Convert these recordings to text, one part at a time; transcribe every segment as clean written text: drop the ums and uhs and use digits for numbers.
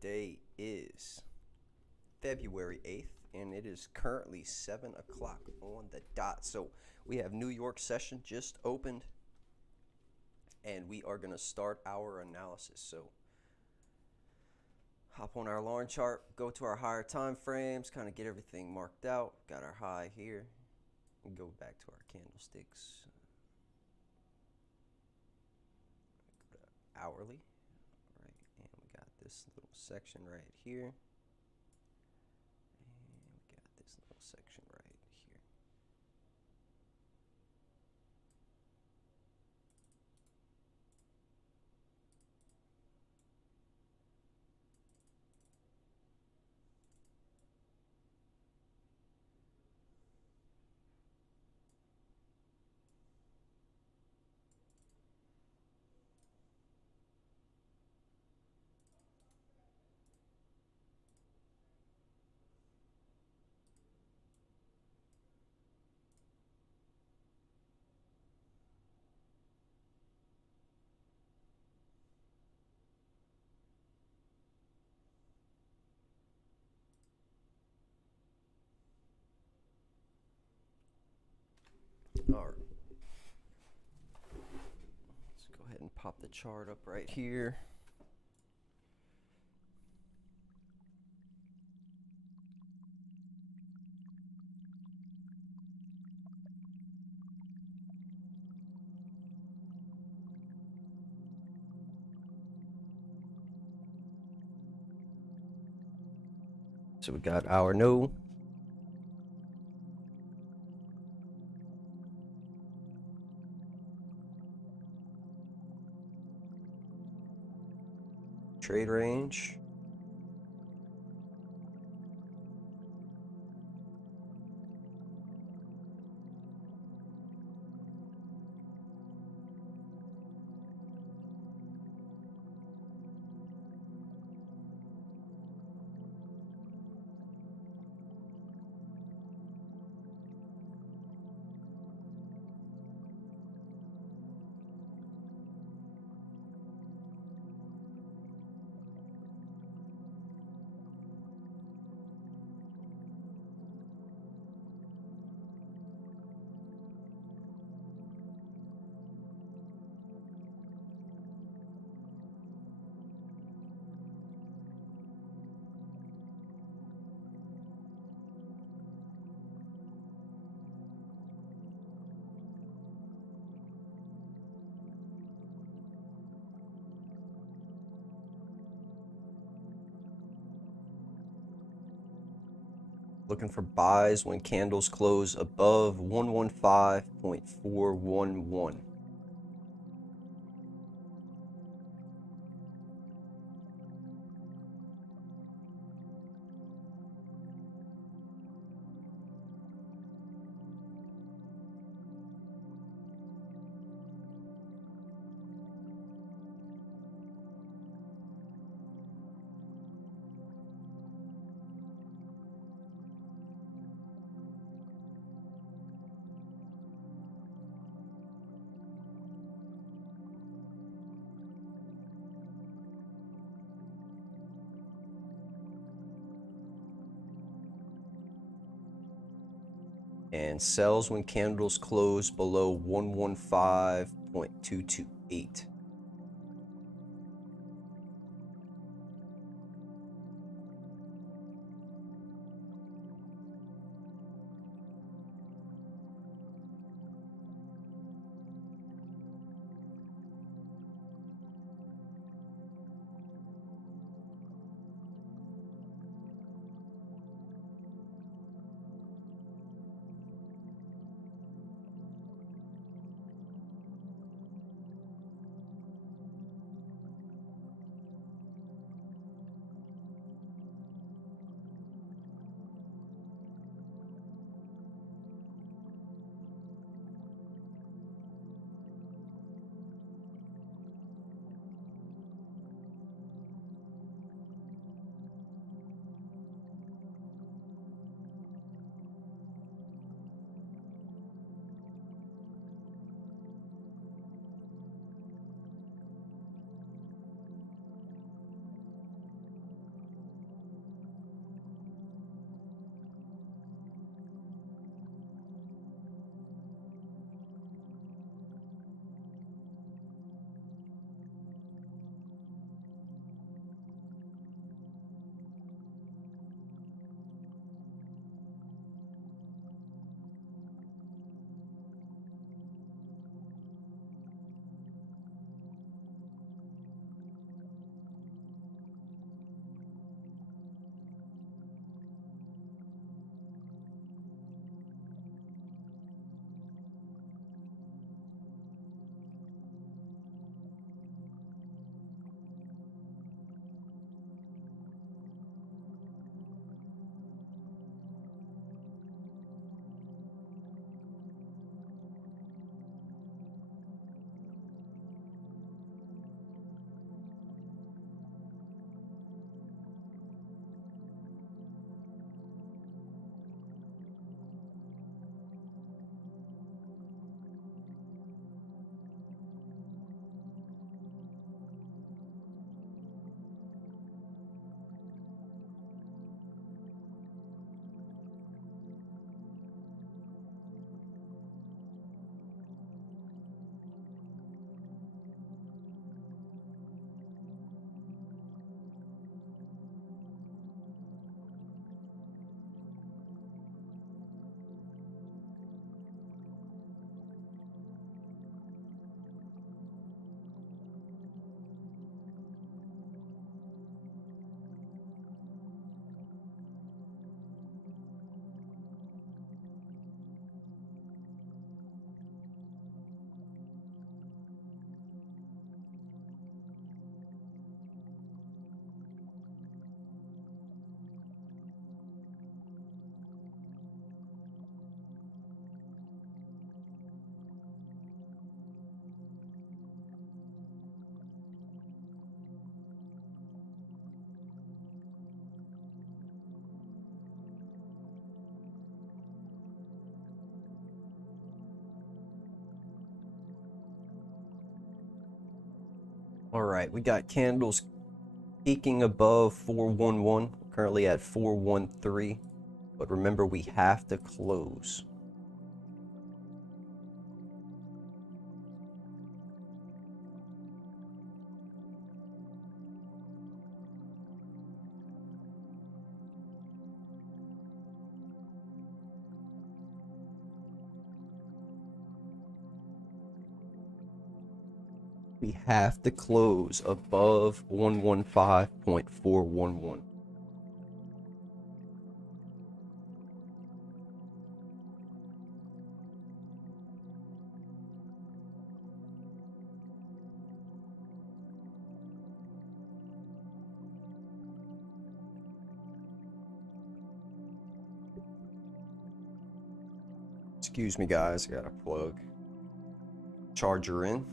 Today is February 8th, and it is currently 7 o'clock on the dot. So we have New York session just opened, and we are going to start our analysis. So hop on our alarm chart, go to our higher time frames, kind of get everything marked out. Got our high here. And go back to our candlesticks. Go to hourly. This little section right here, and we got this little section right here. All right. Let's go ahead and pop the chart up right here. So we got our no. Trade range. Looking for buys when candles close above 115.411. And sells when candles close below 115.228. All right, we got candles peaking above 411, currently at 413, but remember we have to close. We have to close above 115.411. Excuse me, guys, I gotta plug charger in.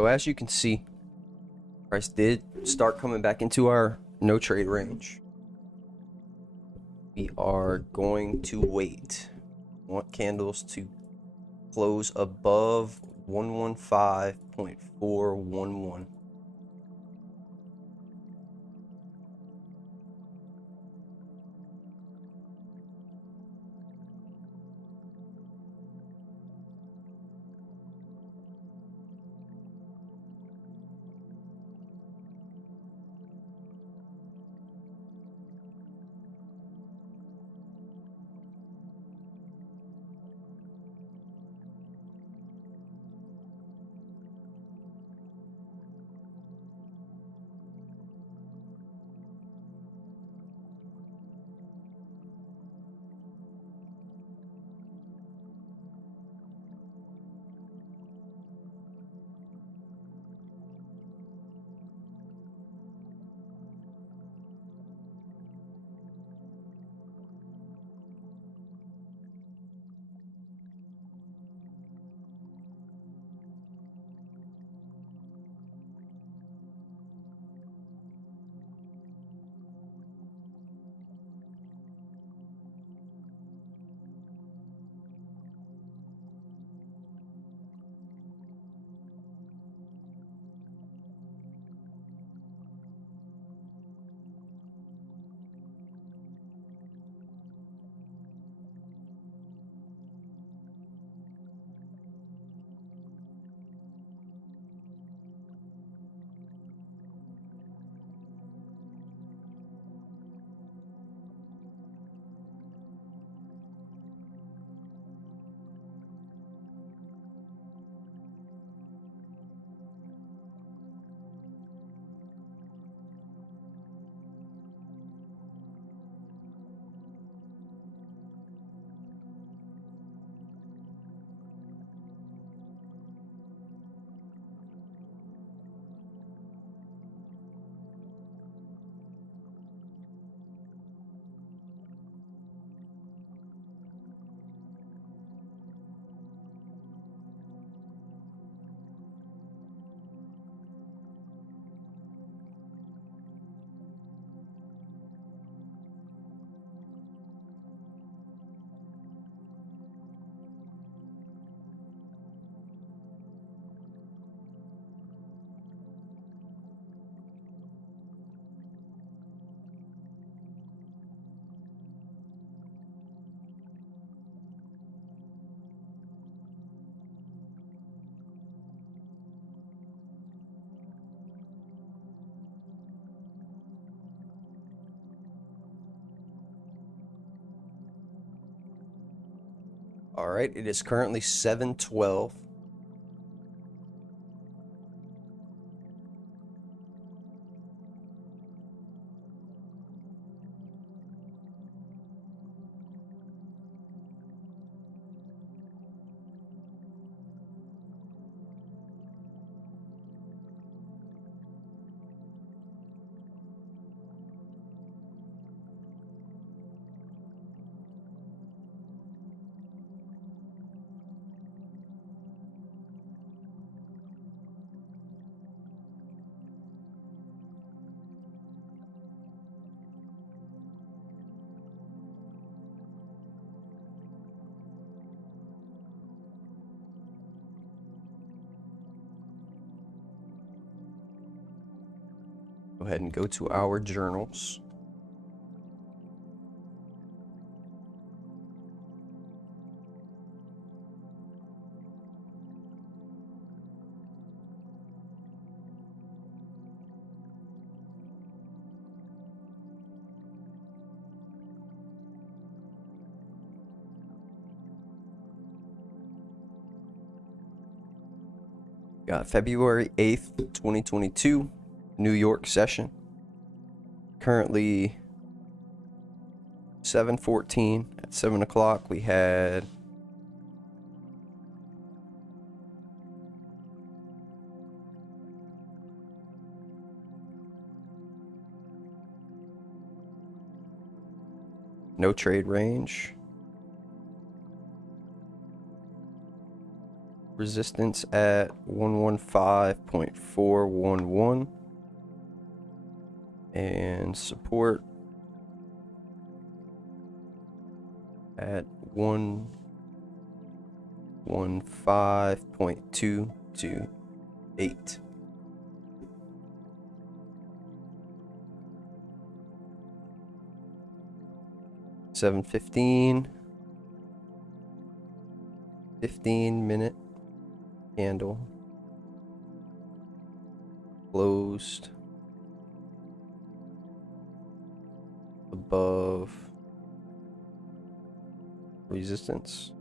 So as you can see, price did start coming back into our no trade range. We are going to wait. Want candles to close above 115.411. All right, it is currently 7:12. Go ahead and go to our journals. Got February 8th, 2022, New York session. Currently 7:14. At 7 o'clock, we had no trade range. Resistance at 115.411. And support at 115.228. $7:15. 15-minute candle closed above resistance.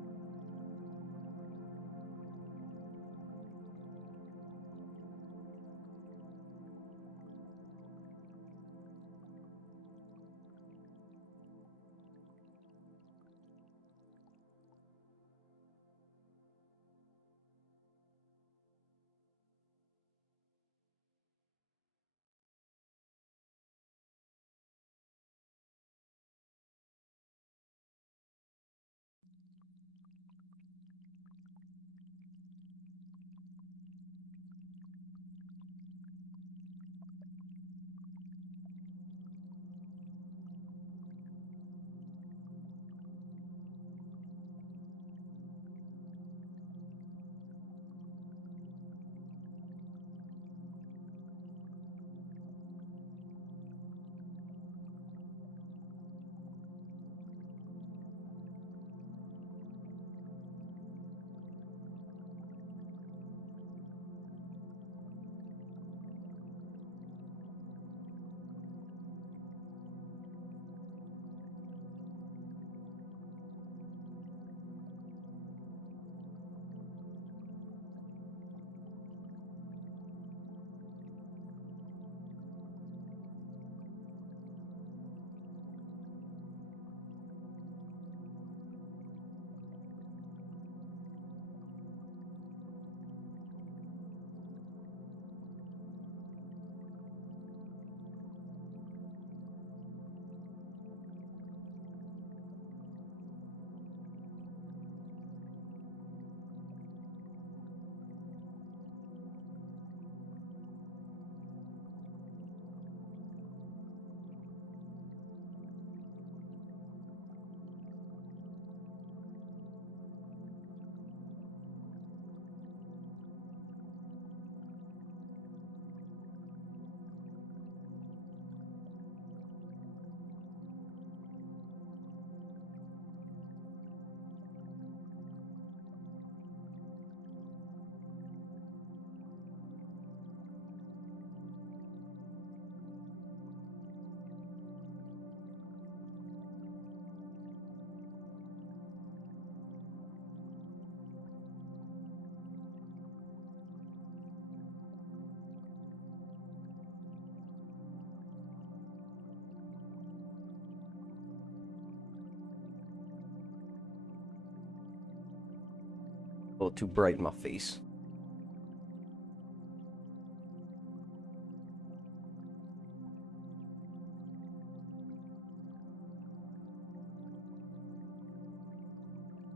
little too bright in my face.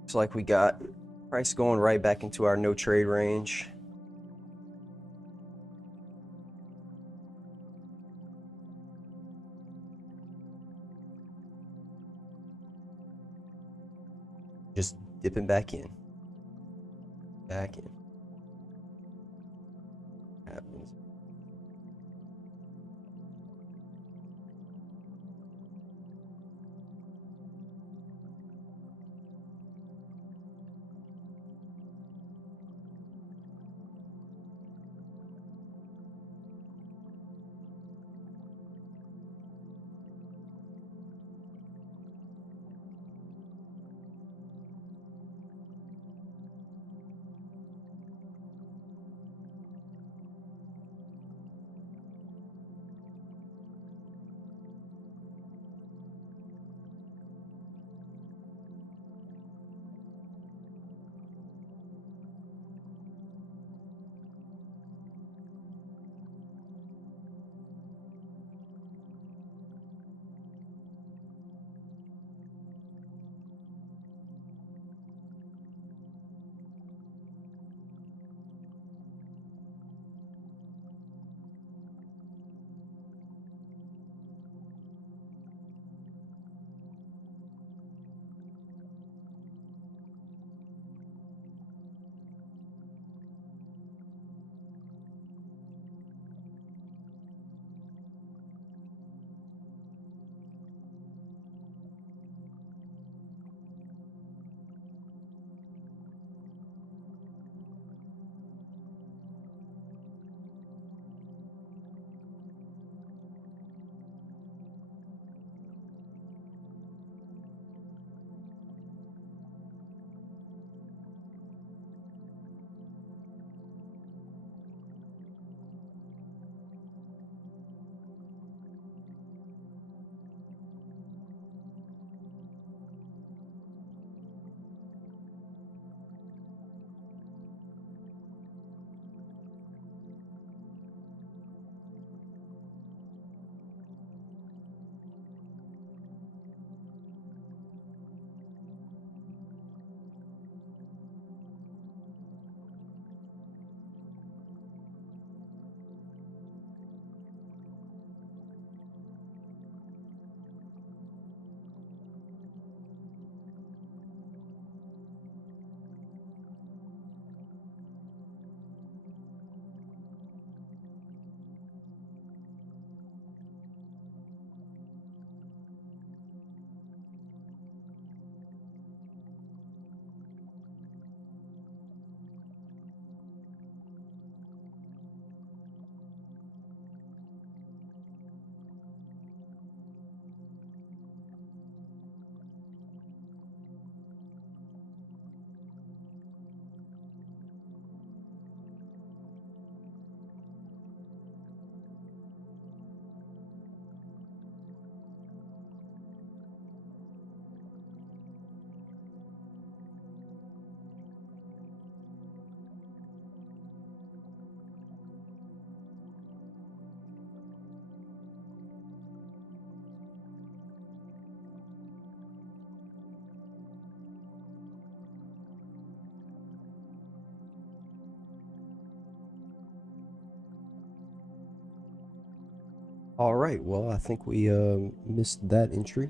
Looks like we got price going right back into our no trade range. Just dipping back in. Back in. Happens. All right, well, I think we missed that entry.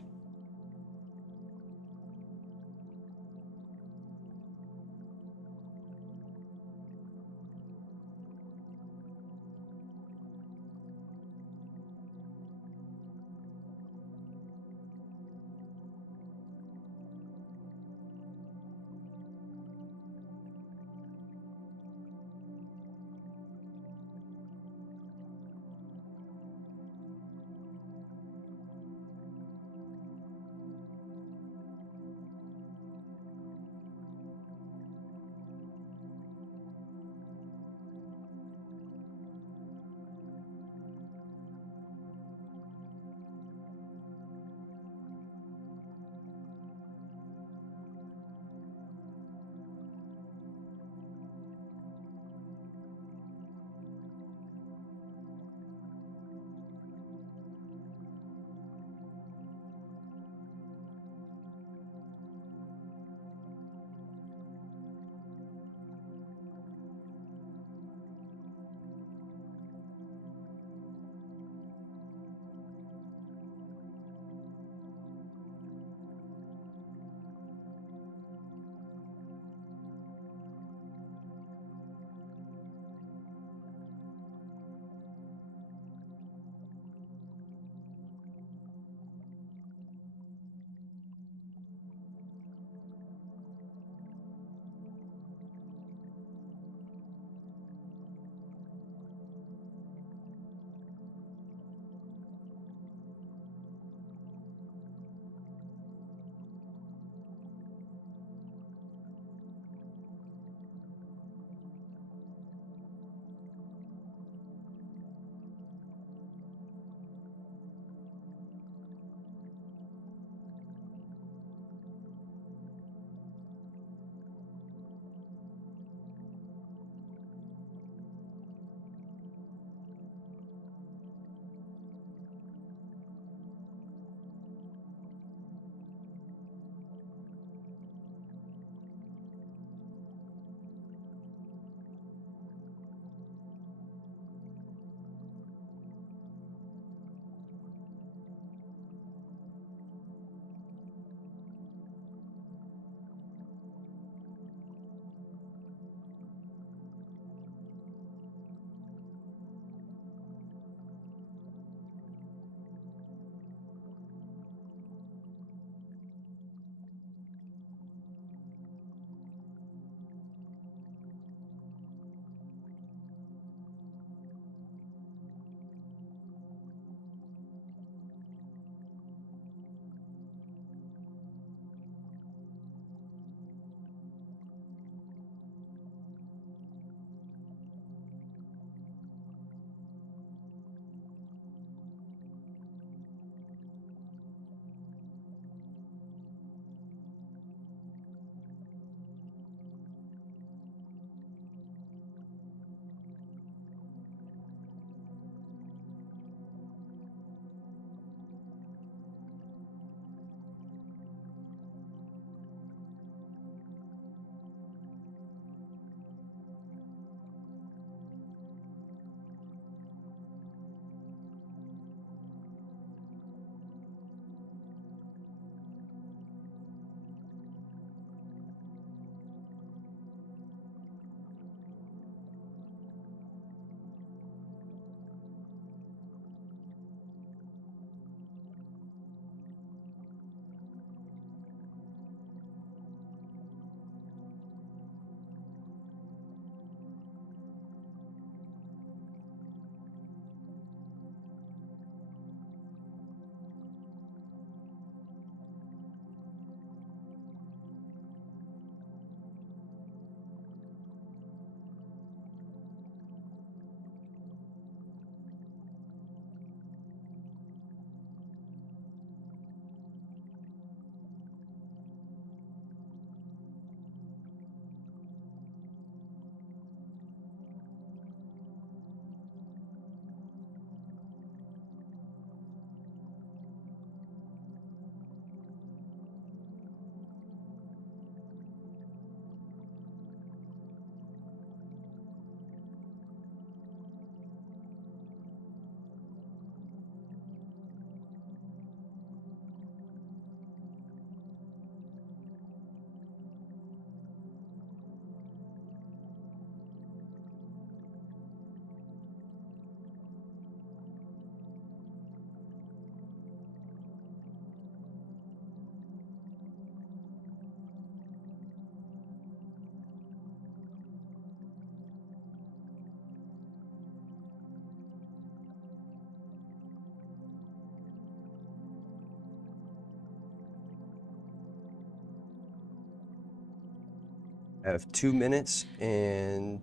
I have 2 minutes and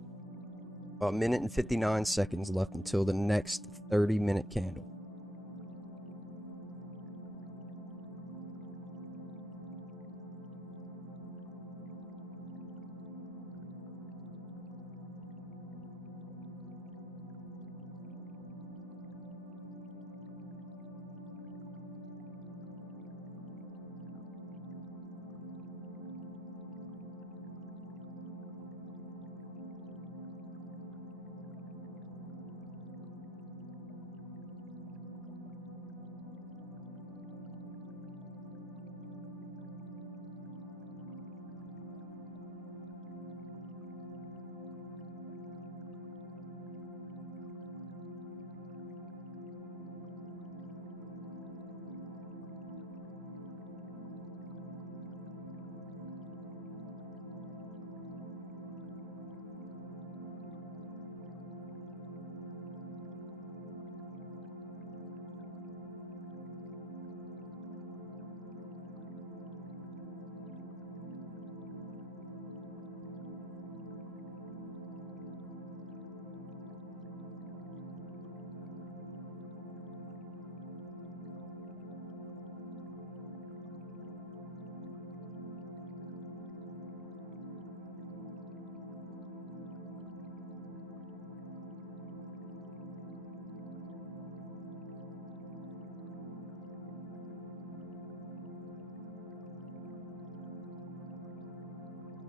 a minute and 59 seconds left until the next 30-minute candle.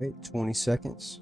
Okay, 20 seconds.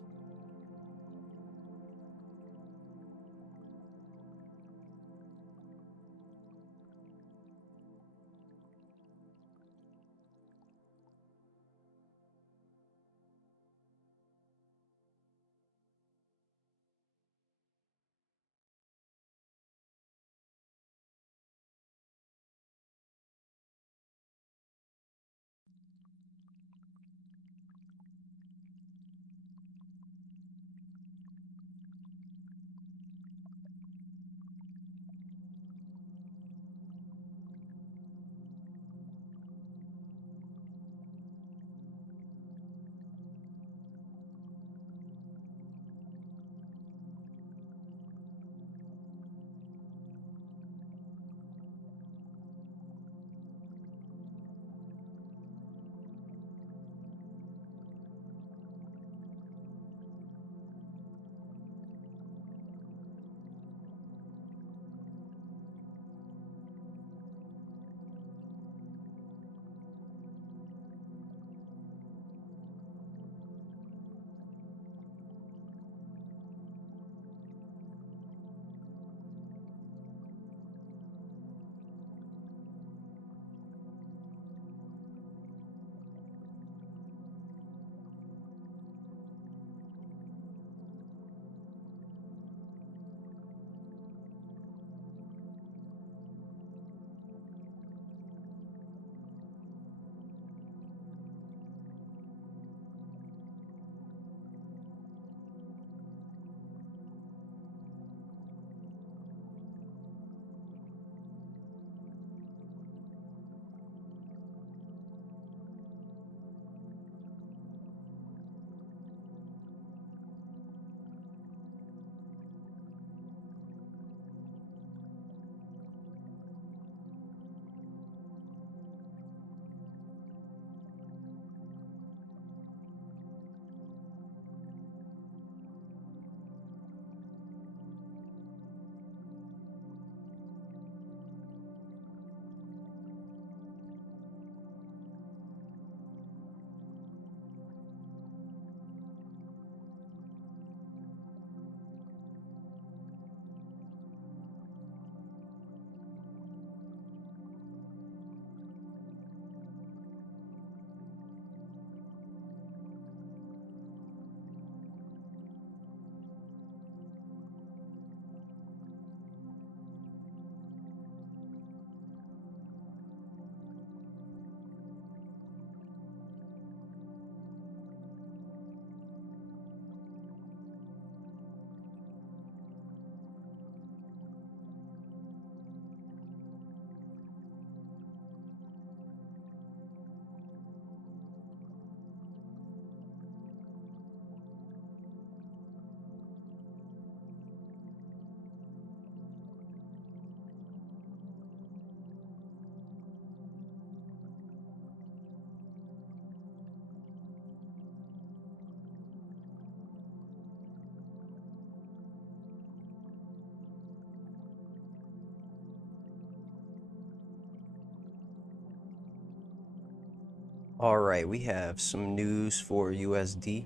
All right, we have some news for USD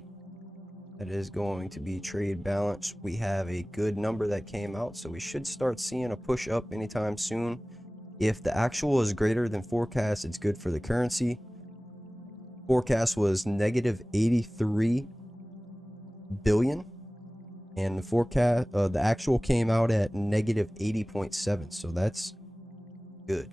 that is going to be trade balance. We have a good number that came out, so we should start seeing a push up anytime soon. If the actual is greater than forecast, it's good for the currency. Forecast was negative 83 billion, and the actual came out at negative 80.7, so that's good.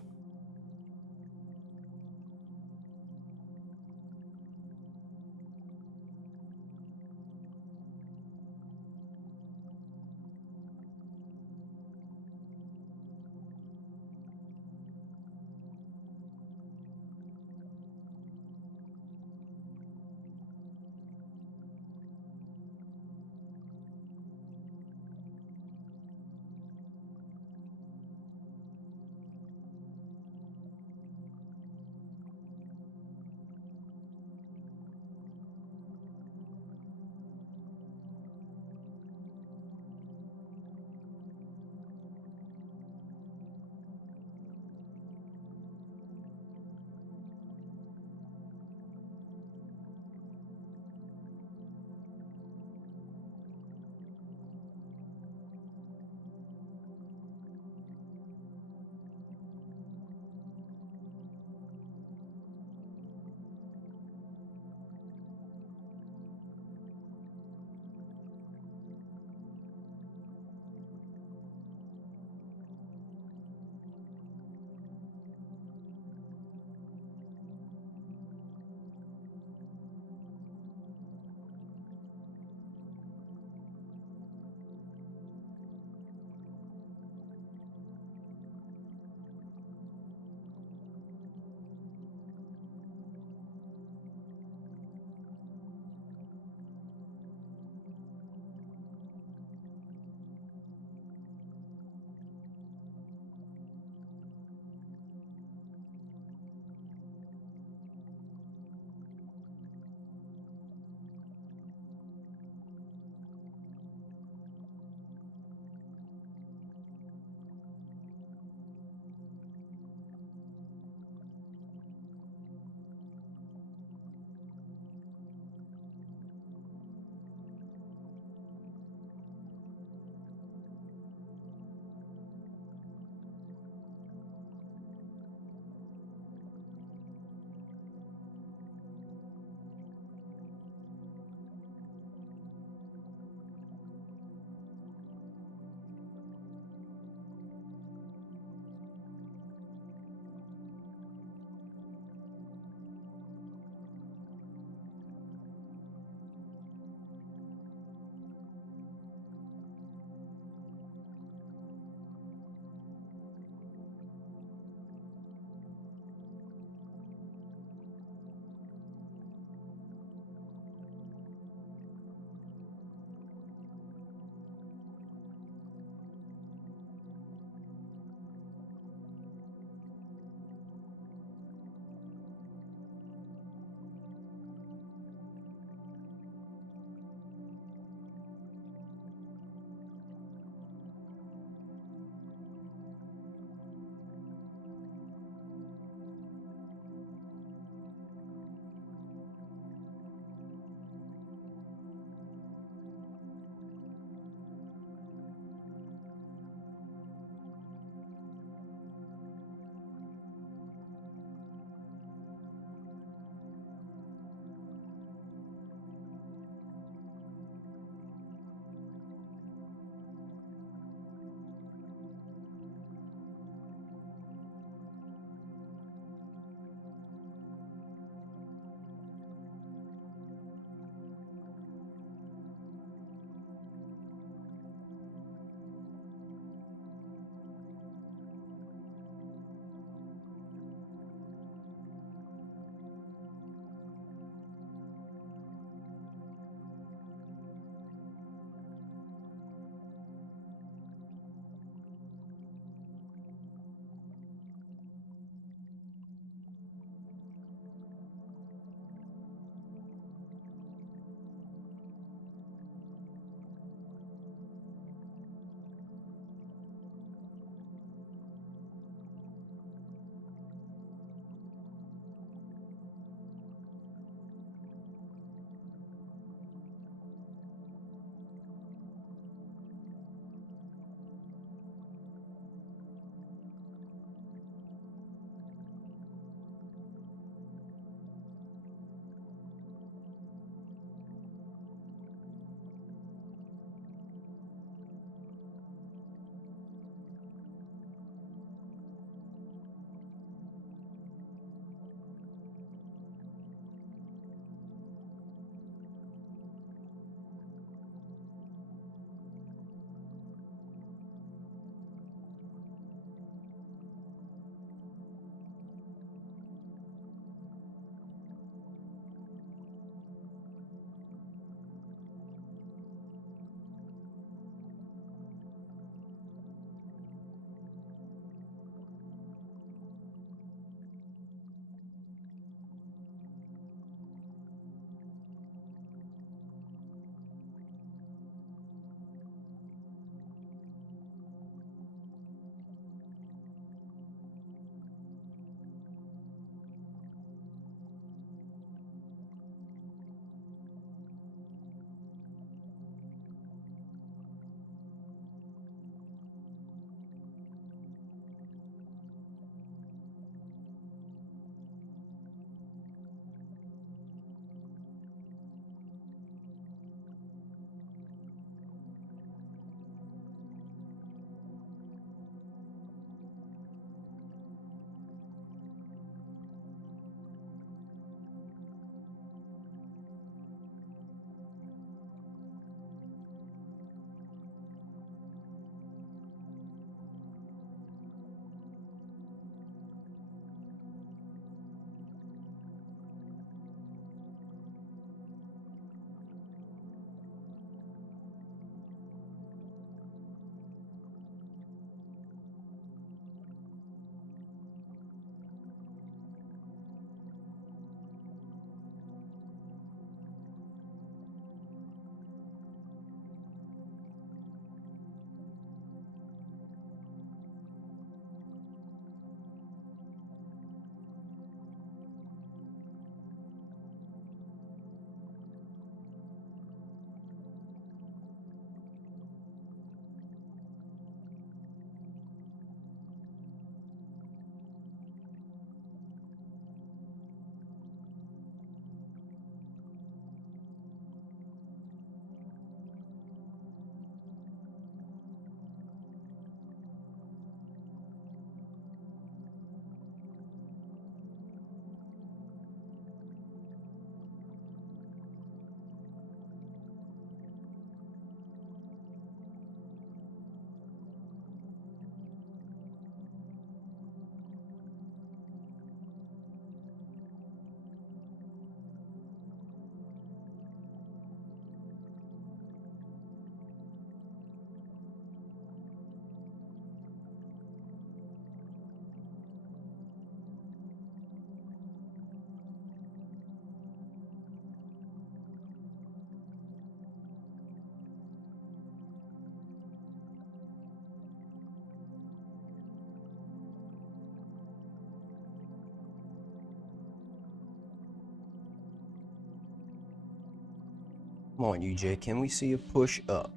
Come on, UJ. Can we see a push up?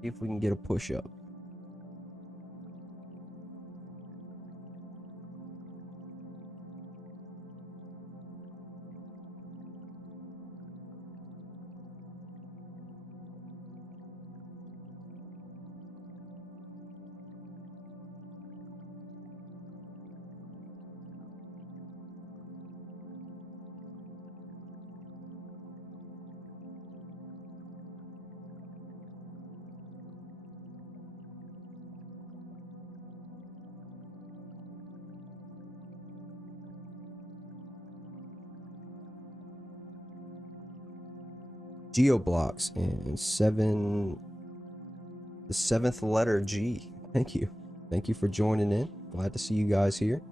See if we can get a push up. Geo blocks and the seventh letter G. Thank you. Thank you for joining in. Glad to see you guys here.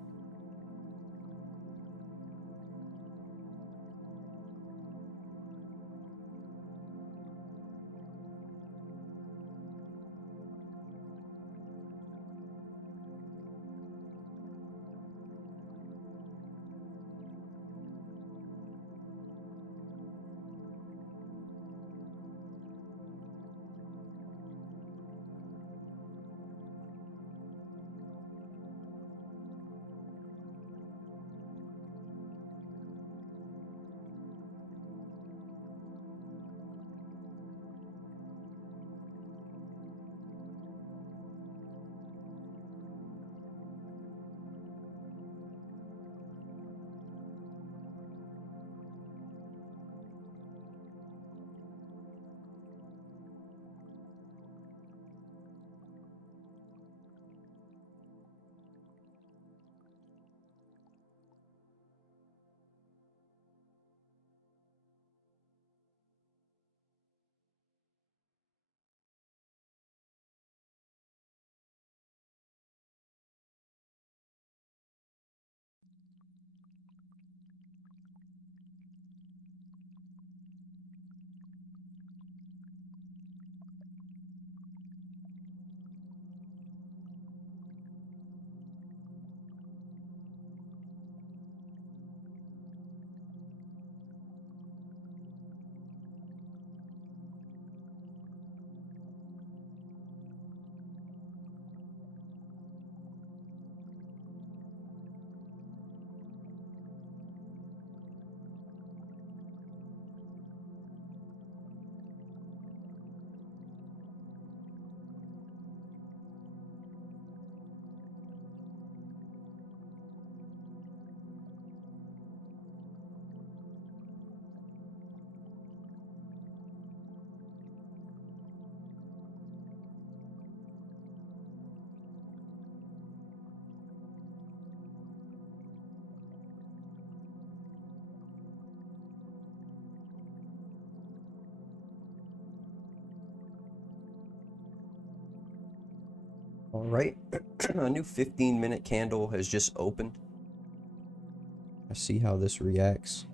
All right, a new 15-minute candle has just opened. I see how this reacts.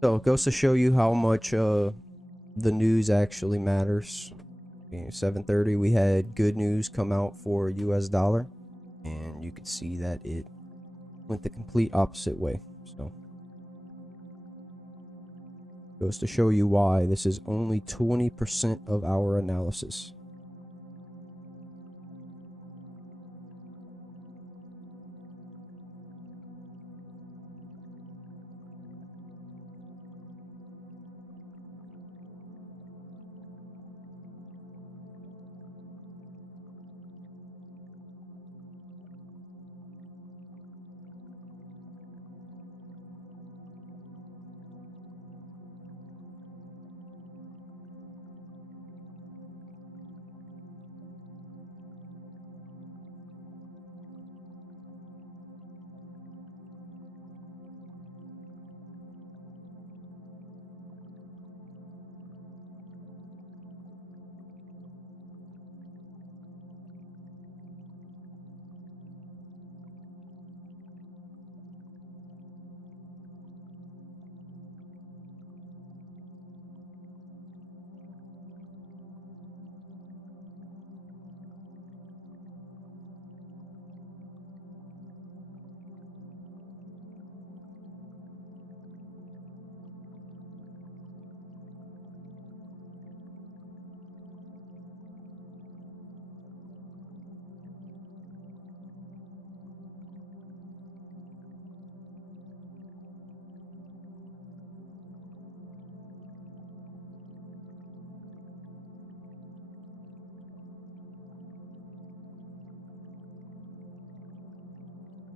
So it goes to show you how much the news actually matters. 7:30, we had good news come out for US dollar, and you could see that it went the complete opposite way. So goes to show you why this is only 20% of our analysis.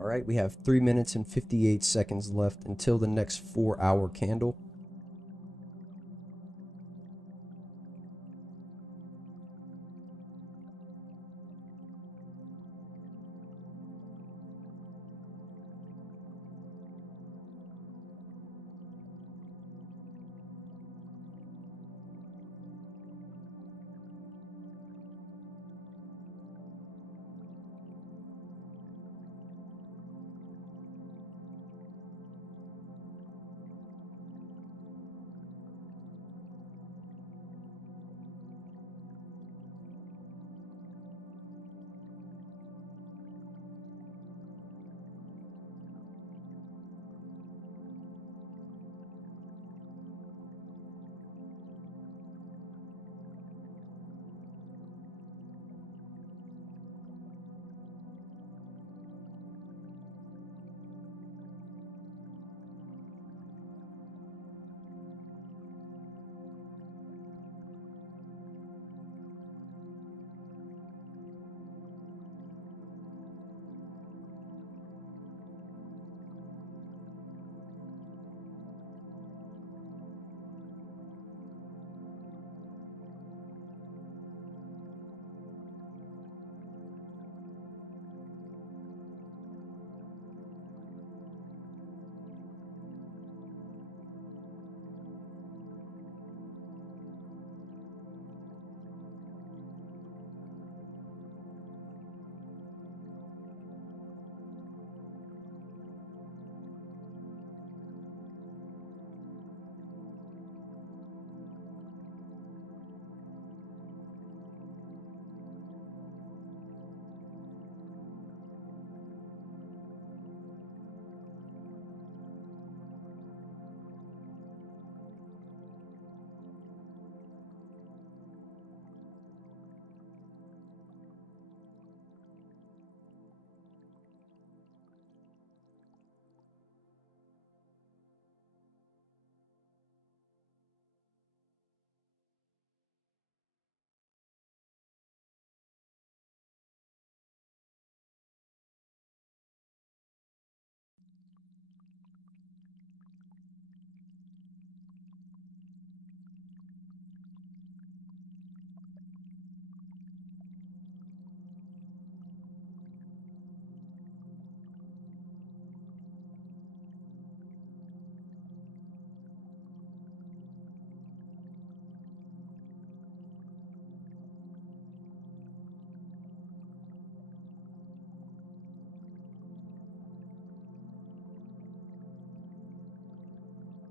All right, we have 3 minutes and 58 seconds left until the next 4-hour candle.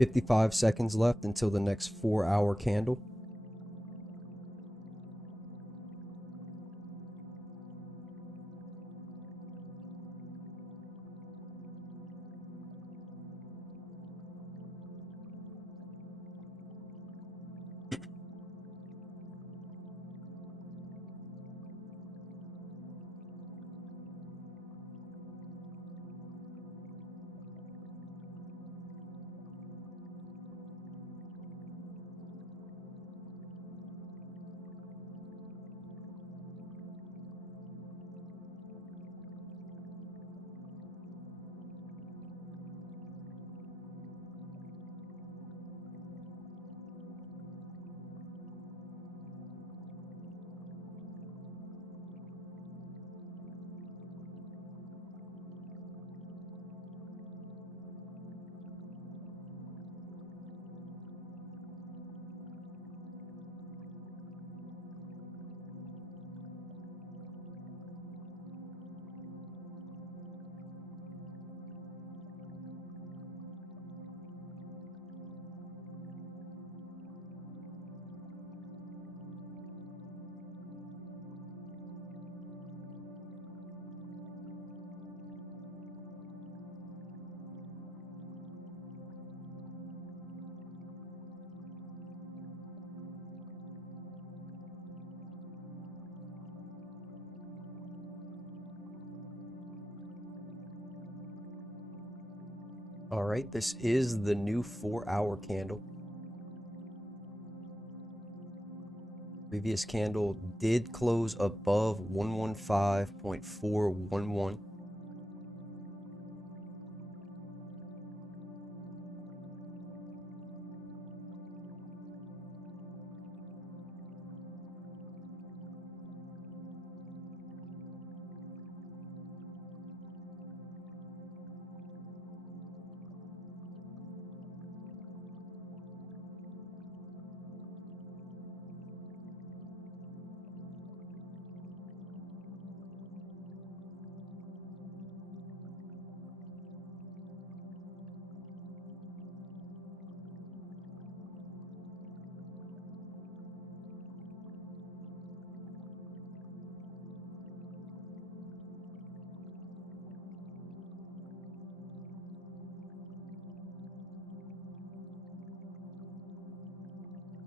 55 seconds left until the next 4-hour candle. All right, this is the new 4-hour candle. Previous candle did close above 115.411.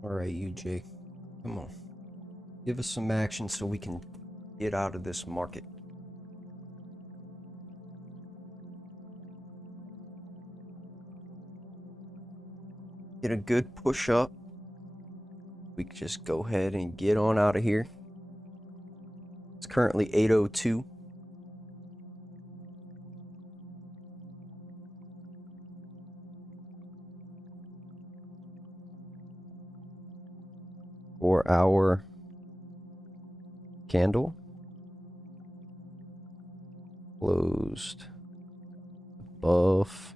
All right, UJ, come on. Give us some action so we can get out of this market. Get a good push up. We can just go ahead and get on out of here. It's currently 8:02. Four-hour candle closed above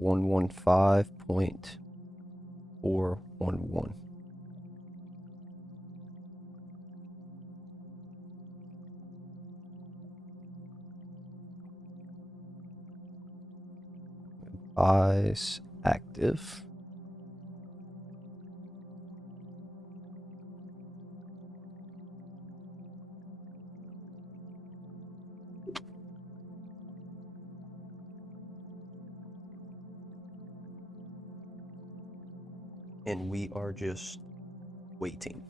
115.411. Buys active. And we are just waiting.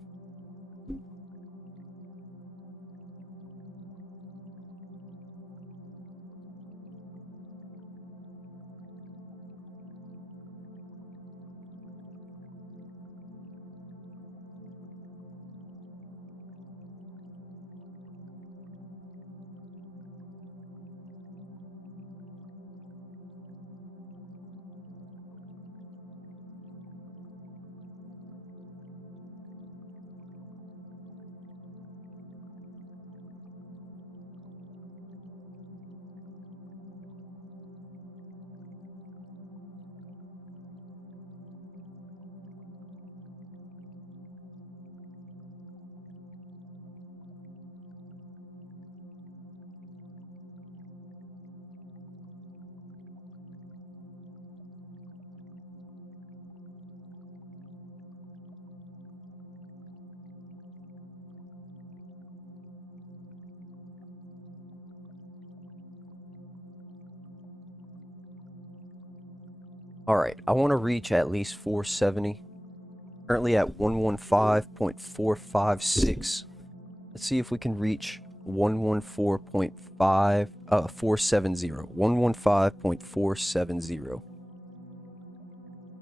All right, I want to reach at least 470. Currently at 115.456. Let's see if we can reach 114.5 470. 115.470.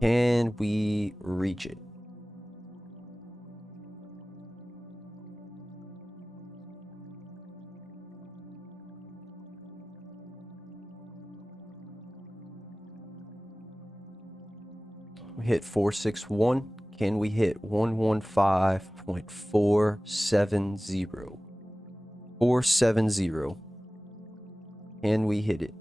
Can we reach it? We hit 461. Can we hit 115.470? 470. Can we hit it?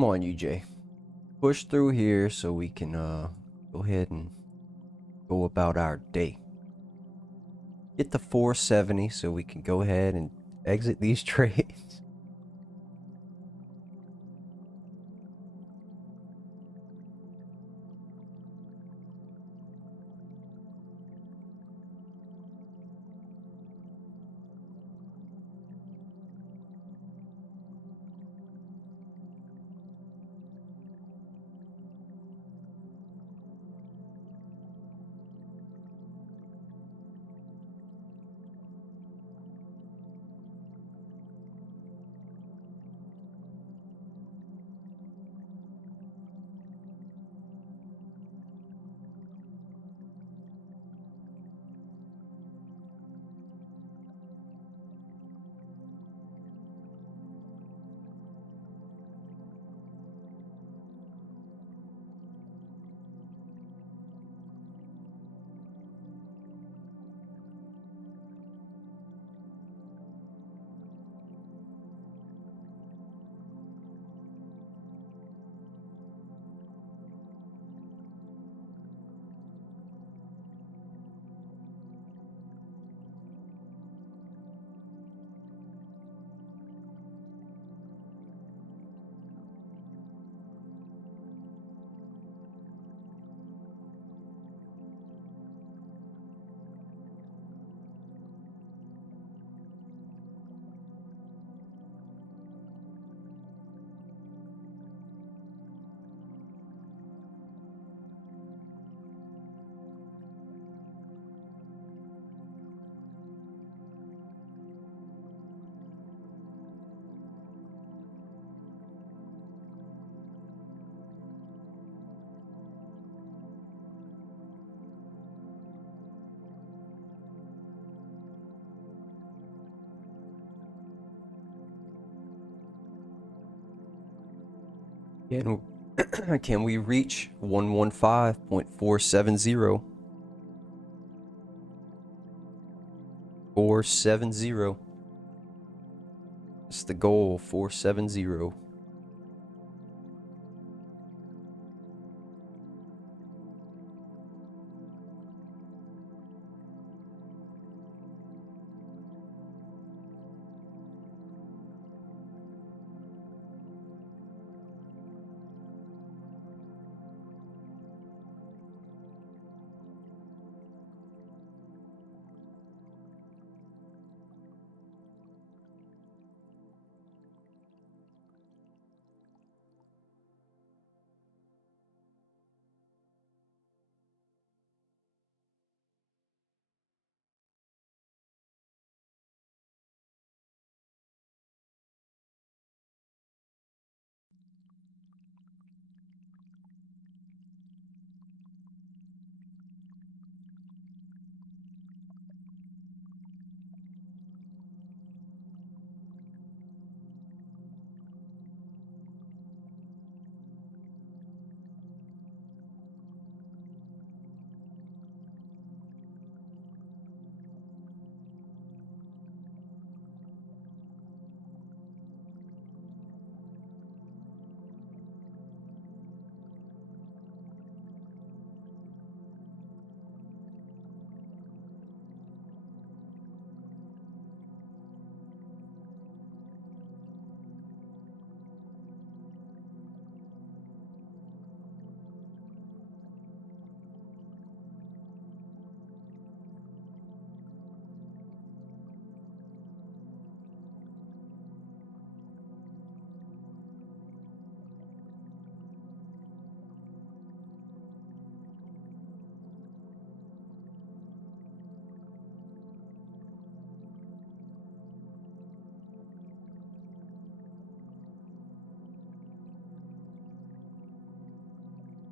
Come on, UJ. Push through here so we can go ahead and go about our day. Get the 470 so we can go ahead and exit these trades. Can we reach 115.470? 470. It's the goal, 470.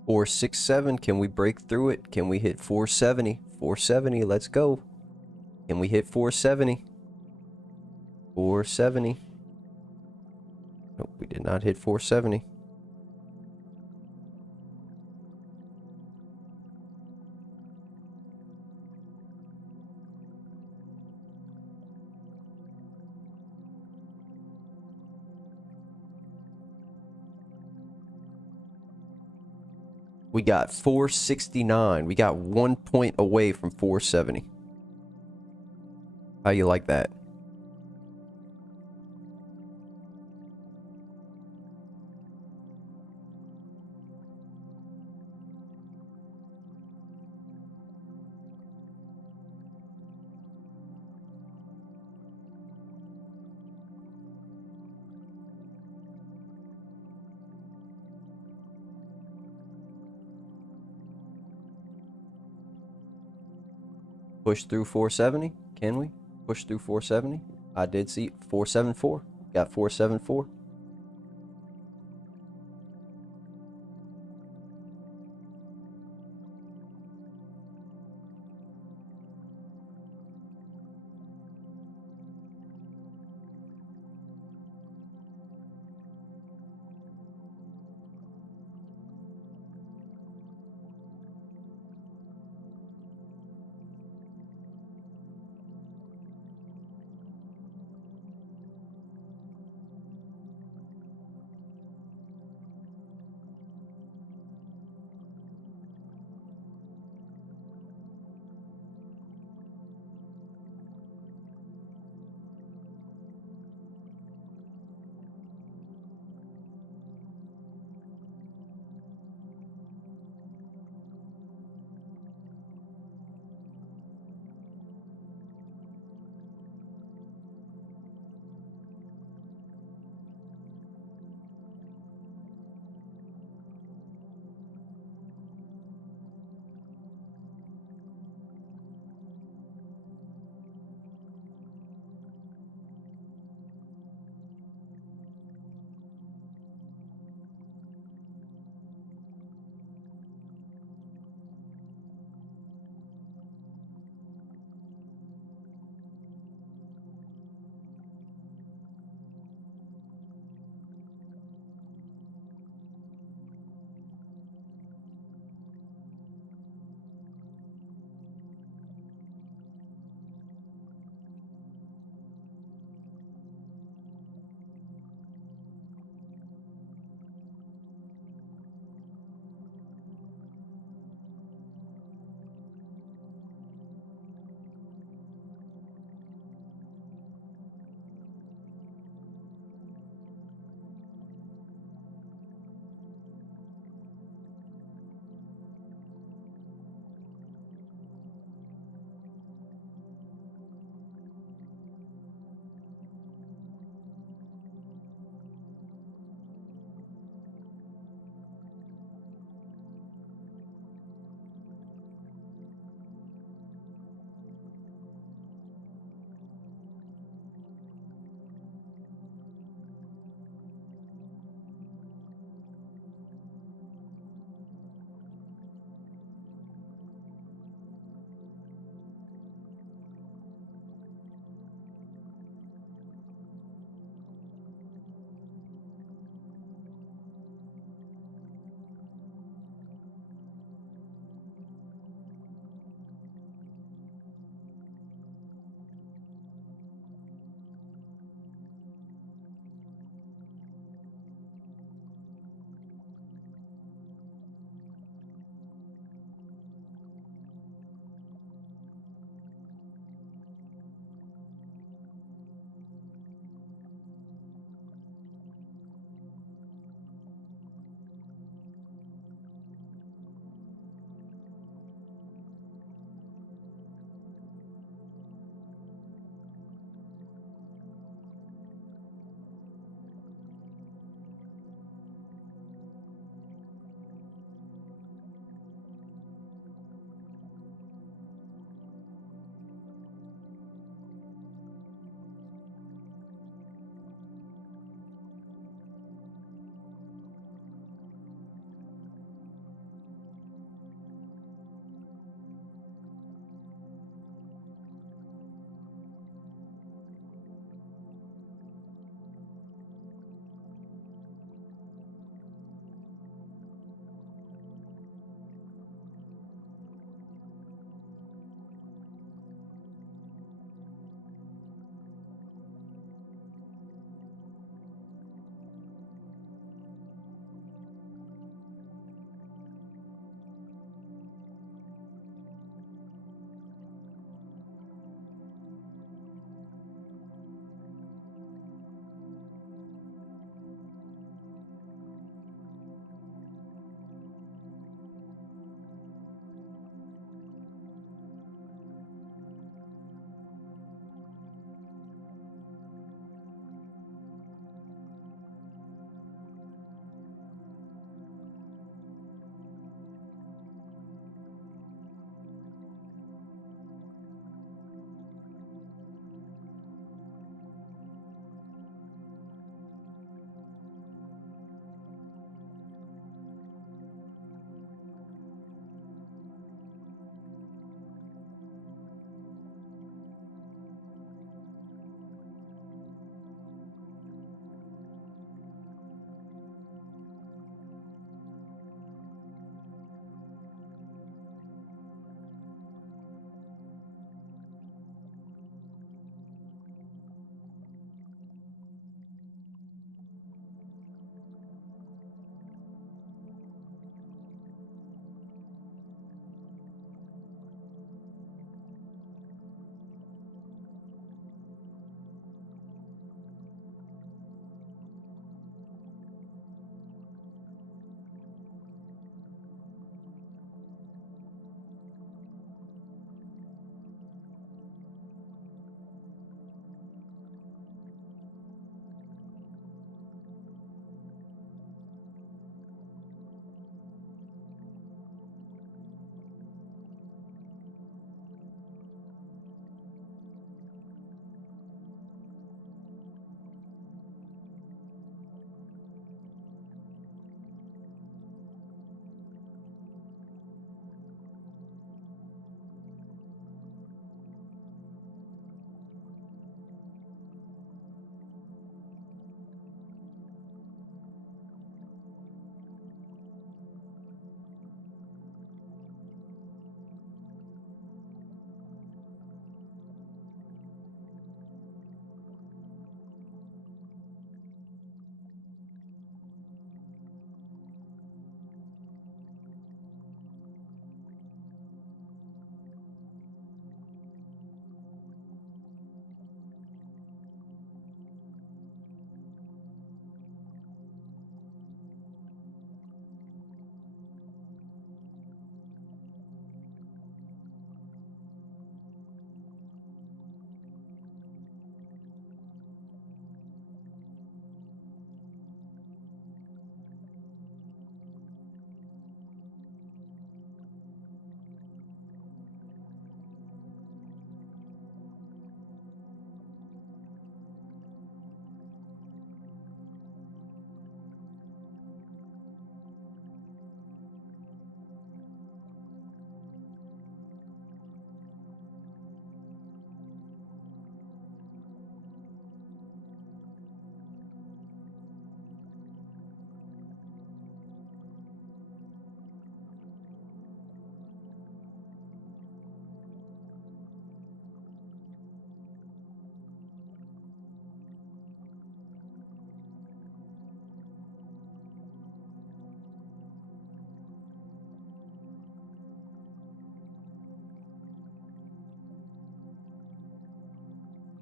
Four, 6, 7. Can we break through it? Can we hit 470? 470. Let's go. Can we hit 470? 470. Nope, we did not hit 470. We got 469. We got 1 point away from 470. How you like that? Push through 470? Can we push through 470? I did see 474. Got 474.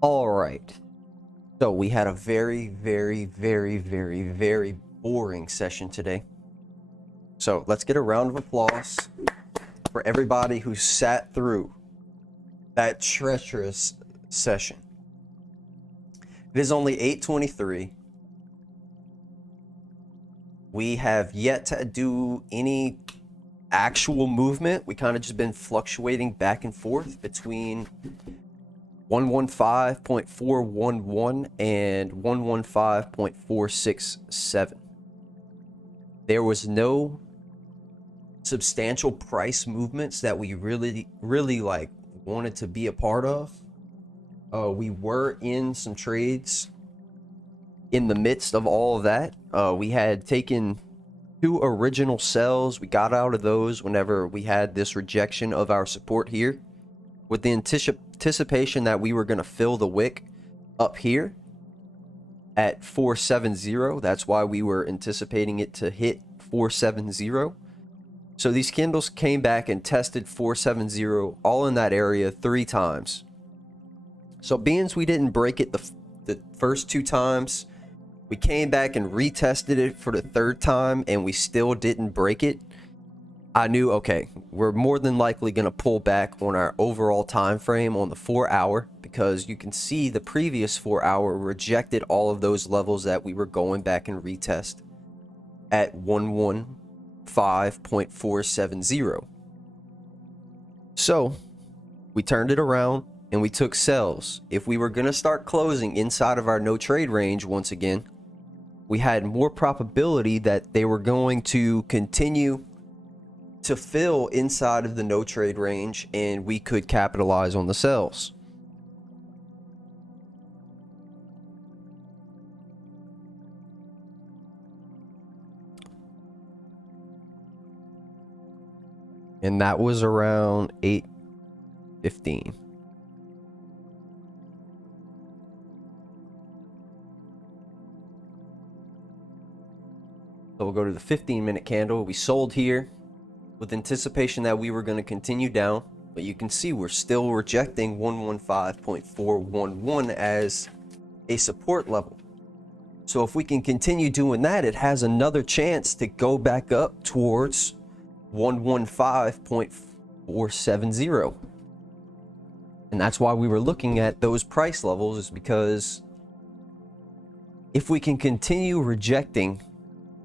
All right. So we had a very, very, very, very, very boring session today. So let's get a round of applause for everybody who sat through that treacherous session. It is only 8:23. We have yet to do any actual movement. We kind of just been fluctuating back and forth between 115.411 and 115.467. There was no substantial price movements that we really like wanted to be a part of. We were in some trades in the midst of all of that. We had taken 2 original sells. We got out of those whenever we had this rejection of our support here, with the anticipation that we were going to fill the wick up here at 470. That's why we were anticipating it to hit 470. So these candles came back and tested 470 all in that area 3 times. So being we didn't break it the first 2 times, we came back and retested it for the 3rd time and we still didn't break it. I knew, okay, we're more than likely going to pull back on our overall time frame on the 4-hour, because you can see the previous 4-hour rejected all of those levels that we were going back and retest at 115.470. So we turned it around and we took sells. If we were going to start closing inside of our no trade range once again, we had more probability that they were going to continue to fill inside of the no trade range and we could capitalize on the sells. And that was around 8:15. So we'll go to the 15-minute candle. We sold here with anticipation that we were going to continue down, but you can see we're still rejecting 115.411 as a support level. So if we can continue doing that, it has another chance to go back up towards 115.470. And that's why we were looking at those price levels, is because if we can continue rejecting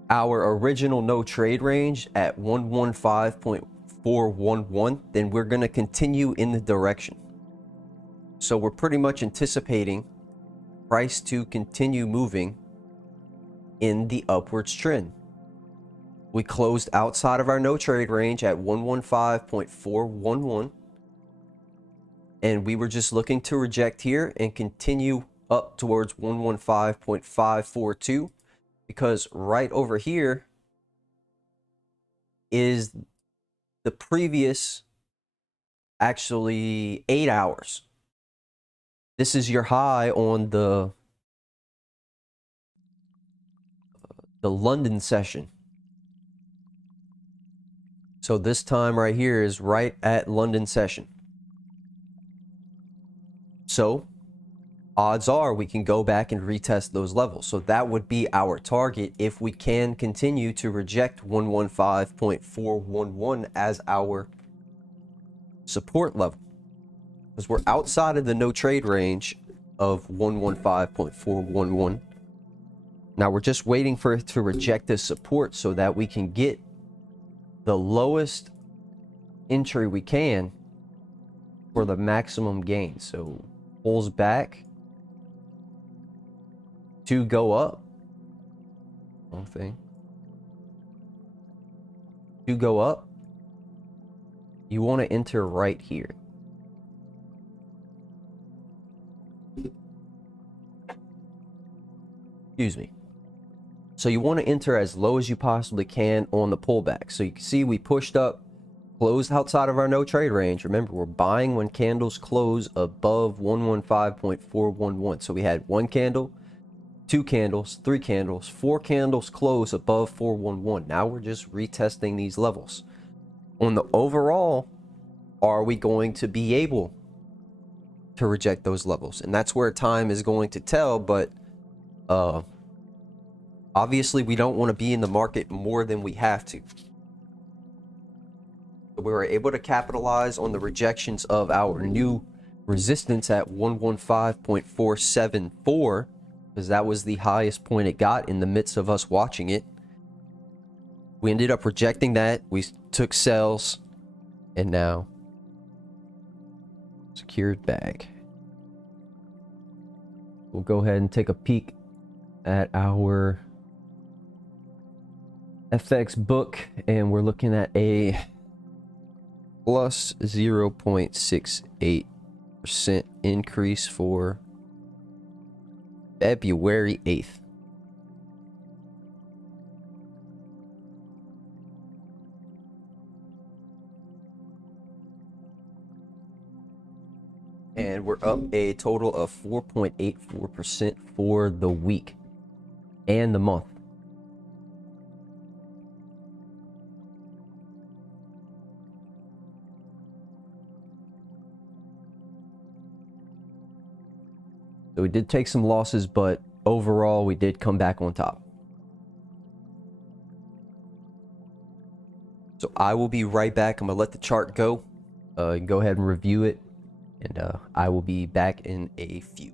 our original no trade range at 115.411, then we're going to continue in the direction. So we're pretty much anticipating price to continue moving in the upwards trend. We closed outside of our no trade range at 115.411, and we were just looking to reject here and continue up towards 115.542. Because right over here is the previous, actually 8 hours. This is your high on the London session. So this time right here is right at London session. So odds are we can go back and retest those levels. So that would be our target if we can continue to reject 115.411 as our support level, because we're outside of the no trade range of 115.411. Now we're just waiting for it to reject this support so that we can get the lowest entry we can for the maximum gain. So pulls back to go up. Wrong thing. To go up, you want to enter right here. Excuse me. So you want to enter as low as you possibly can on the pullback. So you can see we pushed up, closed outside of our no trade range. Remember, we're buying when candles close above 115.411. So we had 1 candle, 2 candles, 3 candles, 4 candles close above 411. Now we're just retesting these levels. On the overall, are we going to be able to reject those levels, and that's where time is going to tell. But obviously we don't want to be in the market more than we have to. So we were able to capitalize on the rejections of our new resistance at 115.474, because that was the highest point it got in the midst of us watching it. We ended up rejecting that. We took sells, and now secured bag. We'll go ahead and take a peek at our FX book, and we're looking at a plus 0.68% increase for February 8th. And we're up a total of 4.84% for the week and the month. So we did take some losses, but overall we did come back on top. So I will be right back. I'm gonna let the chart go. Go ahead and review it, and I will be back in a few.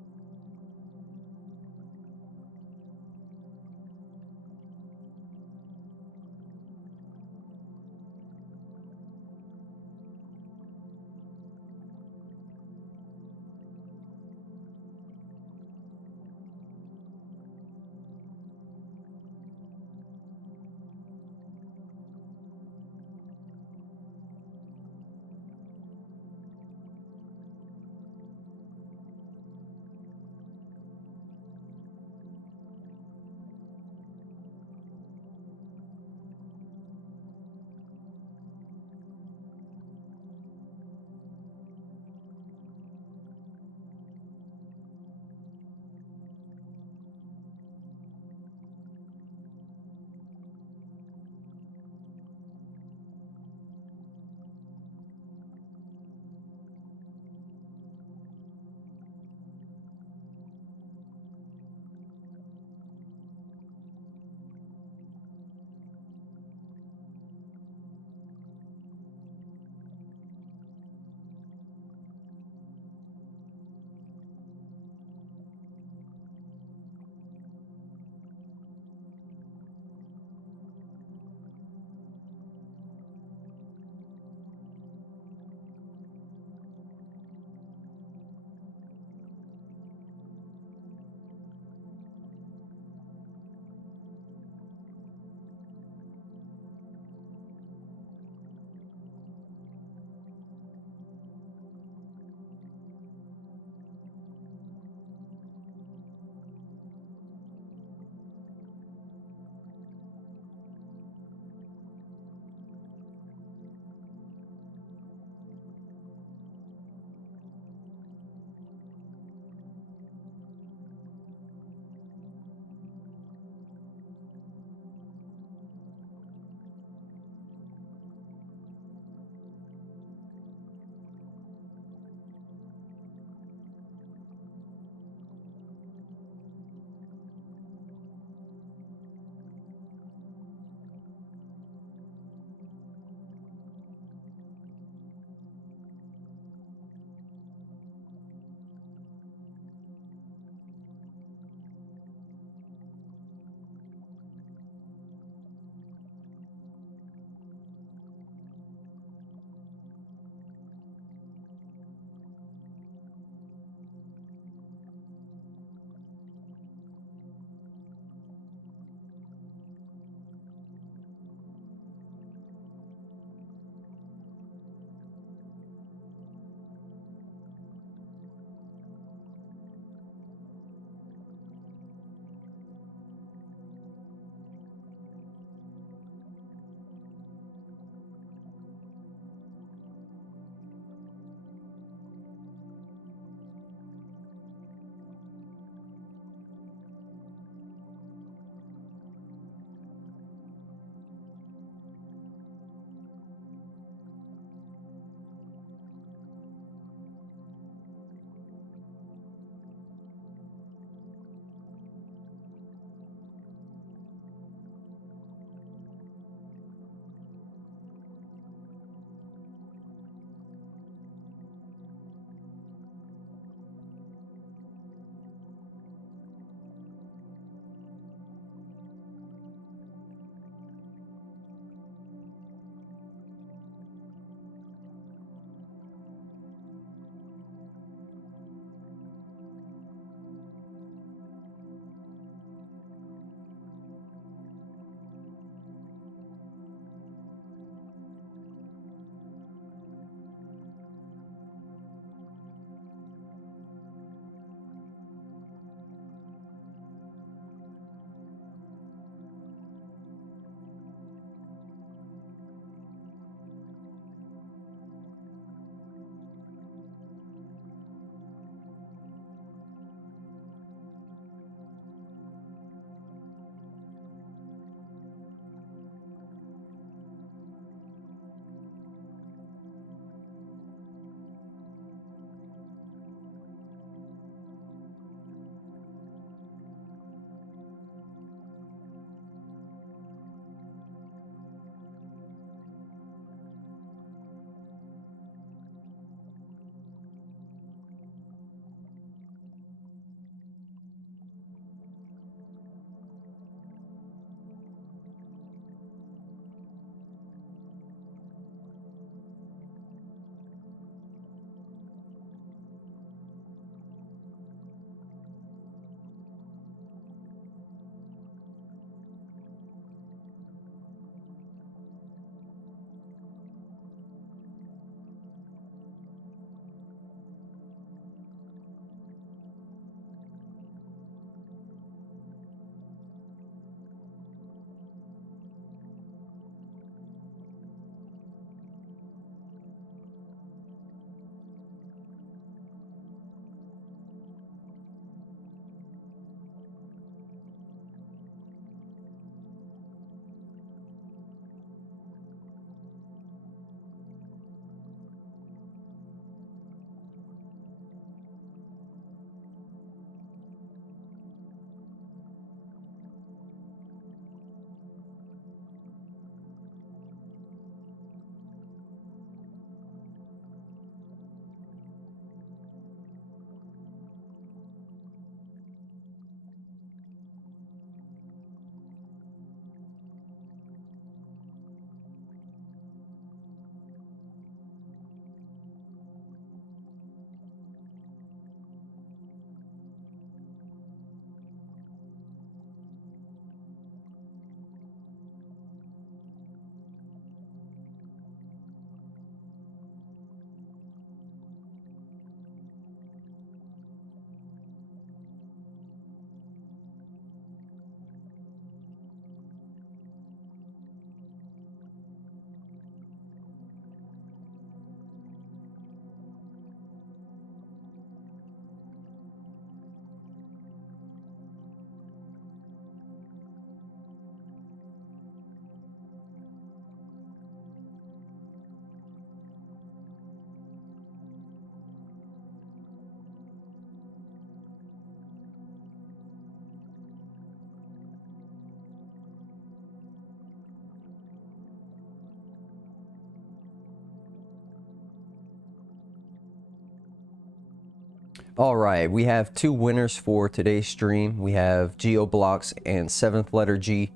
All right, we have two winners for today's stream. We have GeoBlocks and Seventh Letter G.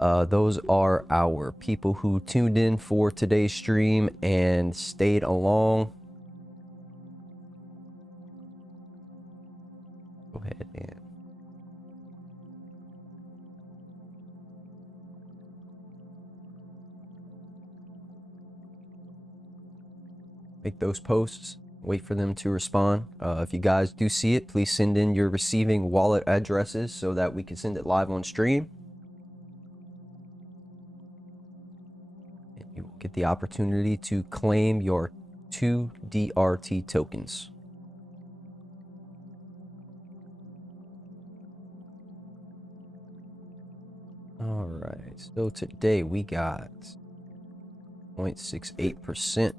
Those are our people who tuned in for today's stream and stayed along. Go ahead and make those posts. Wait for them to respond. If you guys do see it, please send in your receiving wallet addresses so that we can send it live on stream. And you will get the opportunity to claim your 2 DRT tokens. All right, so today we got 0.68%.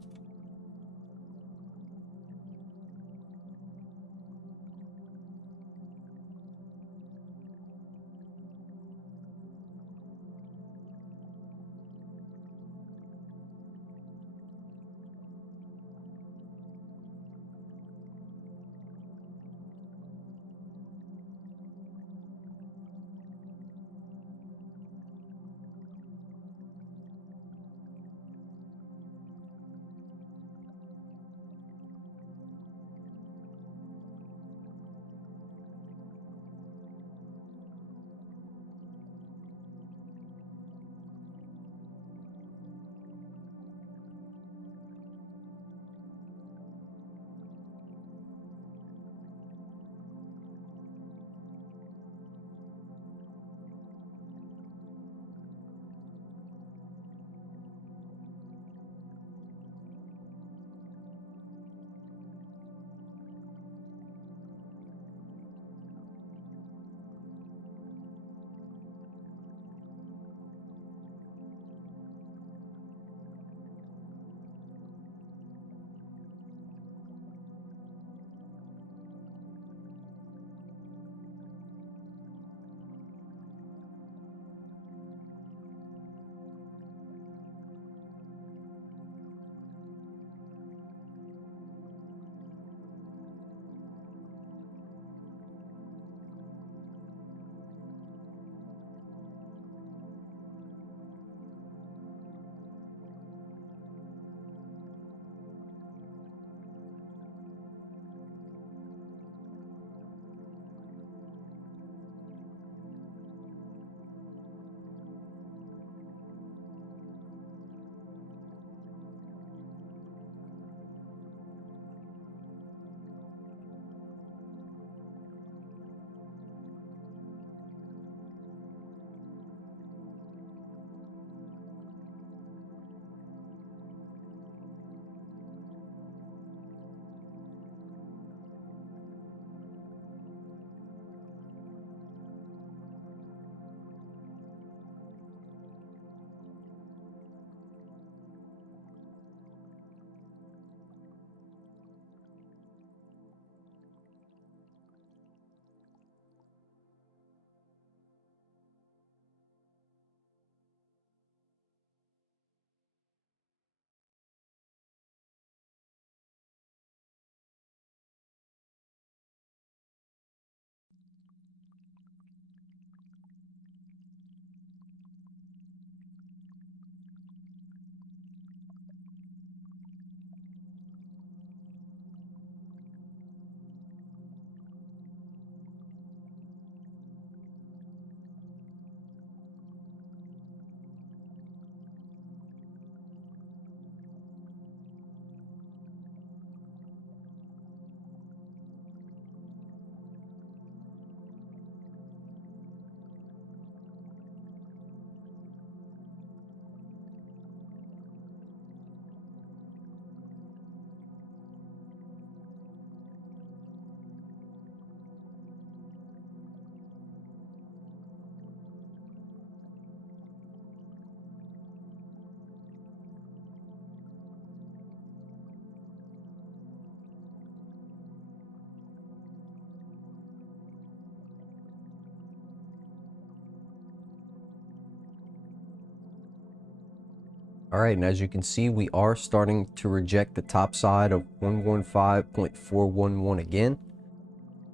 All right, and as you can see, we are starting to reject the top side of 115.411 again.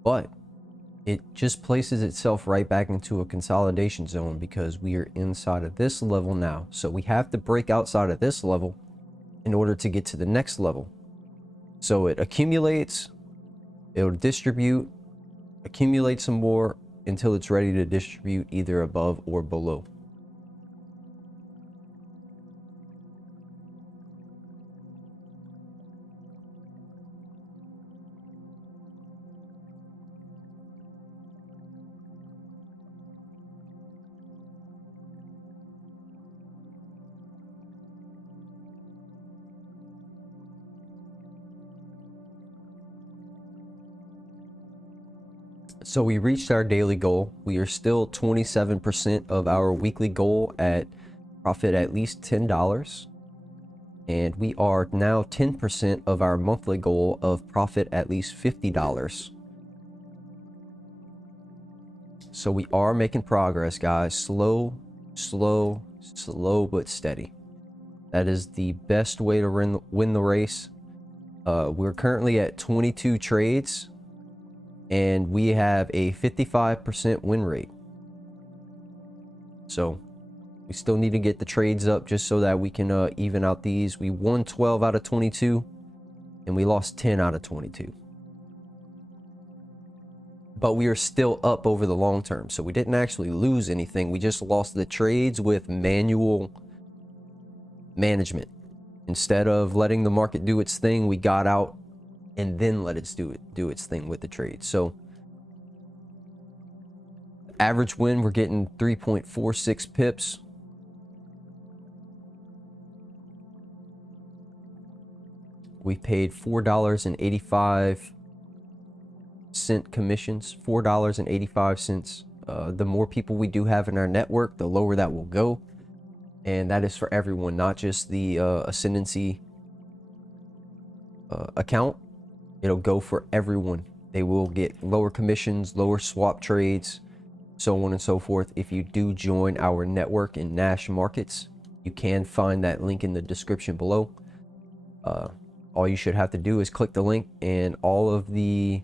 but it just places itself right back into a consolidation zone because we are inside of this level now. So we have to break outside of this level in order to get to the next level. So it accumulates, it'll distribute, accumulate some more until it's ready to distribute either above or below. So we reached our daily goal. We are still 27% of our weekly goal at profit at least $10. And we are now 10% of our monthly goal of profit at least $50. So we are making progress, guys. Slow, but steady. That is the best way to win the race. We're currently at 22 trades. And we have a 55% win rate. So we still need to get the trades up just so that we can even out these. We won 12 out of 22 and we lost 10 out of 22. But we are still up over the long term. So we didn't actually lose anything. We just lost the trades with manual management. Instead of letting the market do its thing, we got out and then let it do its thing with the trade. So average win, we're getting 3.46 pips. We paid $4.85 commissions, $4.85. The more people we do have in our network, the lower that will go. And that is for everyone, not just the Ascendancy account. It'll go for everyone. They will get lower commissions, lower swap trades, so on and so forth. If you do join our network in Nash Markets, you can find that link in the description below. All you should have to do is click the link, and all of the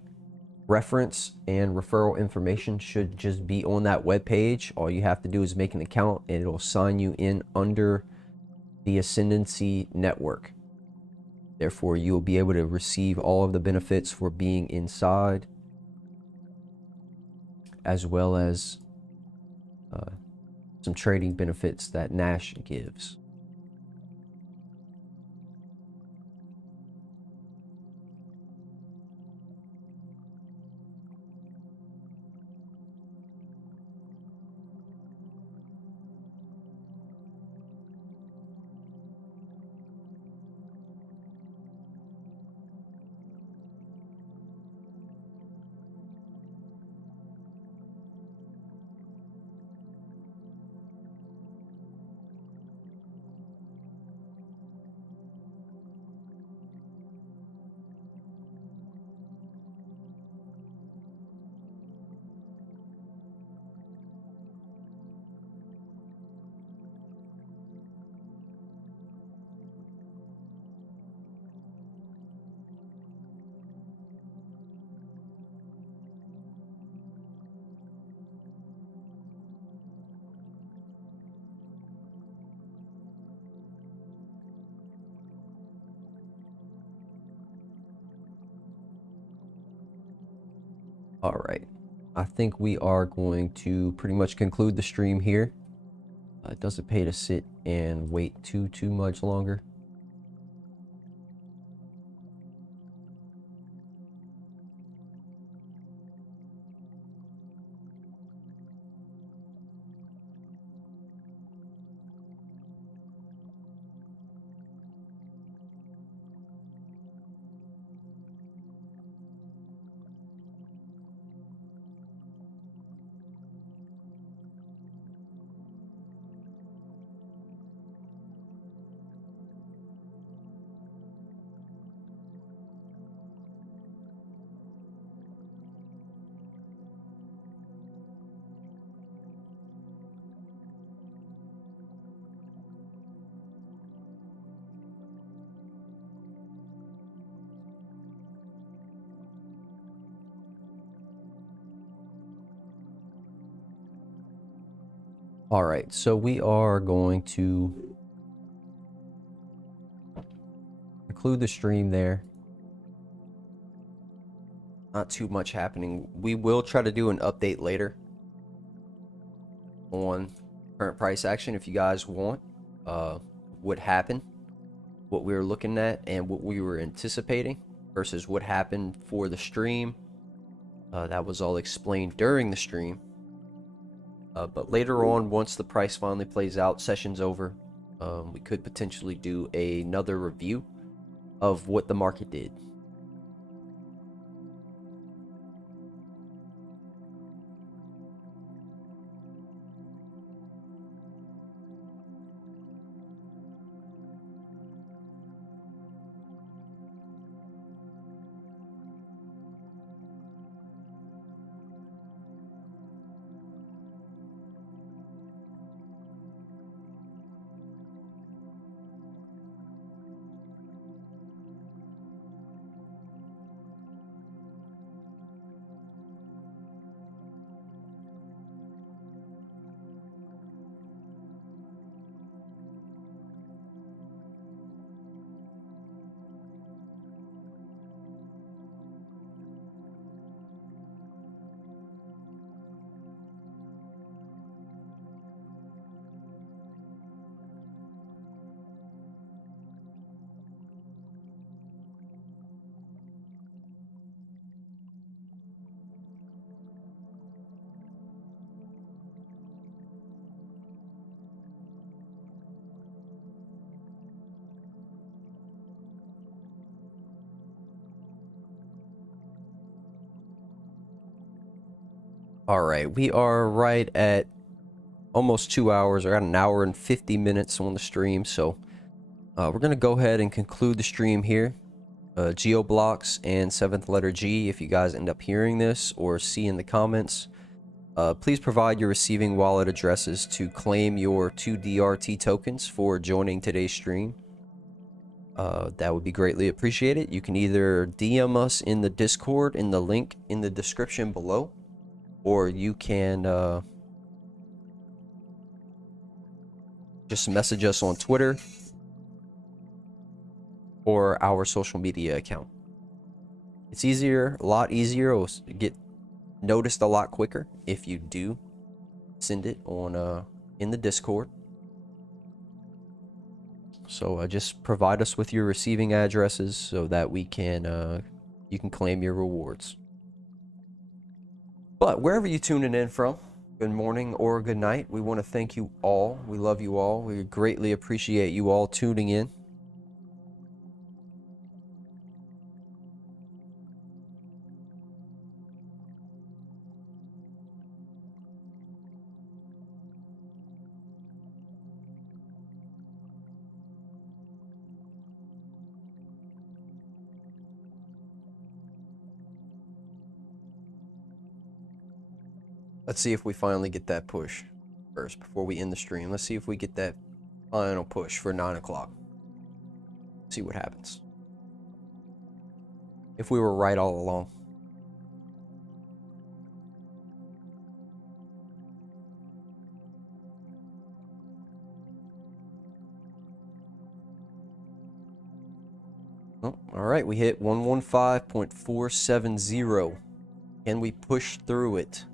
reference and referral information should just be on that web page. All you have to do is make an account, and it'll sign you in under the Ascendancy network. Therefore, you'll be able to receive all of the benefits for being inside, as well as some trading benefits that Nash gives. All right, I think we are going to pretty much conclude the stream here. It doesn't pay to sit and wait too much longer. All right, so we are going to conclude the stream there. Not too much happening. We will try to do an update later on current price action if you guys want. What happened, what we were looking at, and what we were anticipating versus what happened for the stream. That was all explained during the stream. But later on, once the price finally plays out, session's over, we could potentially do another review of what the market did. All right, we are right at almost 2 hours, or at an hour and 50 minutes on the stream. So we're going to go ahead and conclude the stream here. Geo blocks and 7th letter G, if you guys end up hearing this or see in the comments, please provide your receiving wallet addresses to claim your 2DRT tokens for joining today's stream. That would be greatly appreciated. You can either DM us in the Discord in the link in the description below, or you can just message us on Twitter or our social media account. It's easier, a lot easier. It'll get noticed a lot quicker if you do send it on in the Discord. So just provide us with your receiving addresses so that we can you can claim your rewards. But wherever you're tuning in from, good morning or good night, we want to thank you all. We love you all. We greatly appreciate you all tuning in. Let's see if we finally get that push first before we end the stream. Let's see if we get that final push for 9 o'clock. See what happens. If we were right all along. Oh, all right, we hit 115.470. Can we push through it?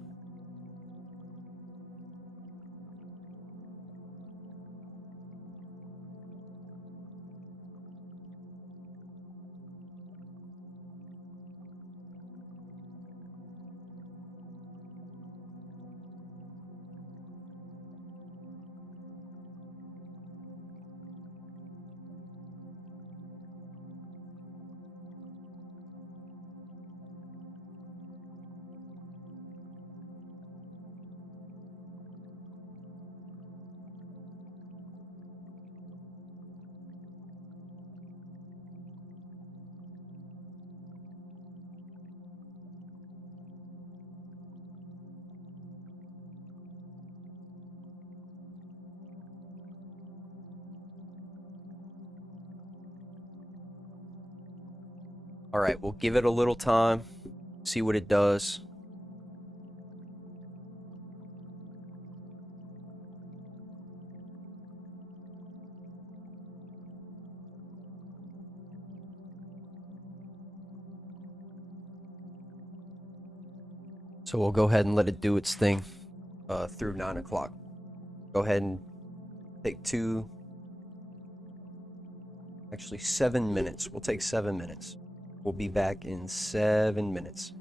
All right, we'll give it a little time, see what it does. So we'll go ahead and let it do its thing through 9 o'clock. Go ahead and take actually 7 minutes. We'll take 7 minutes. We'll be back in 7 minutes.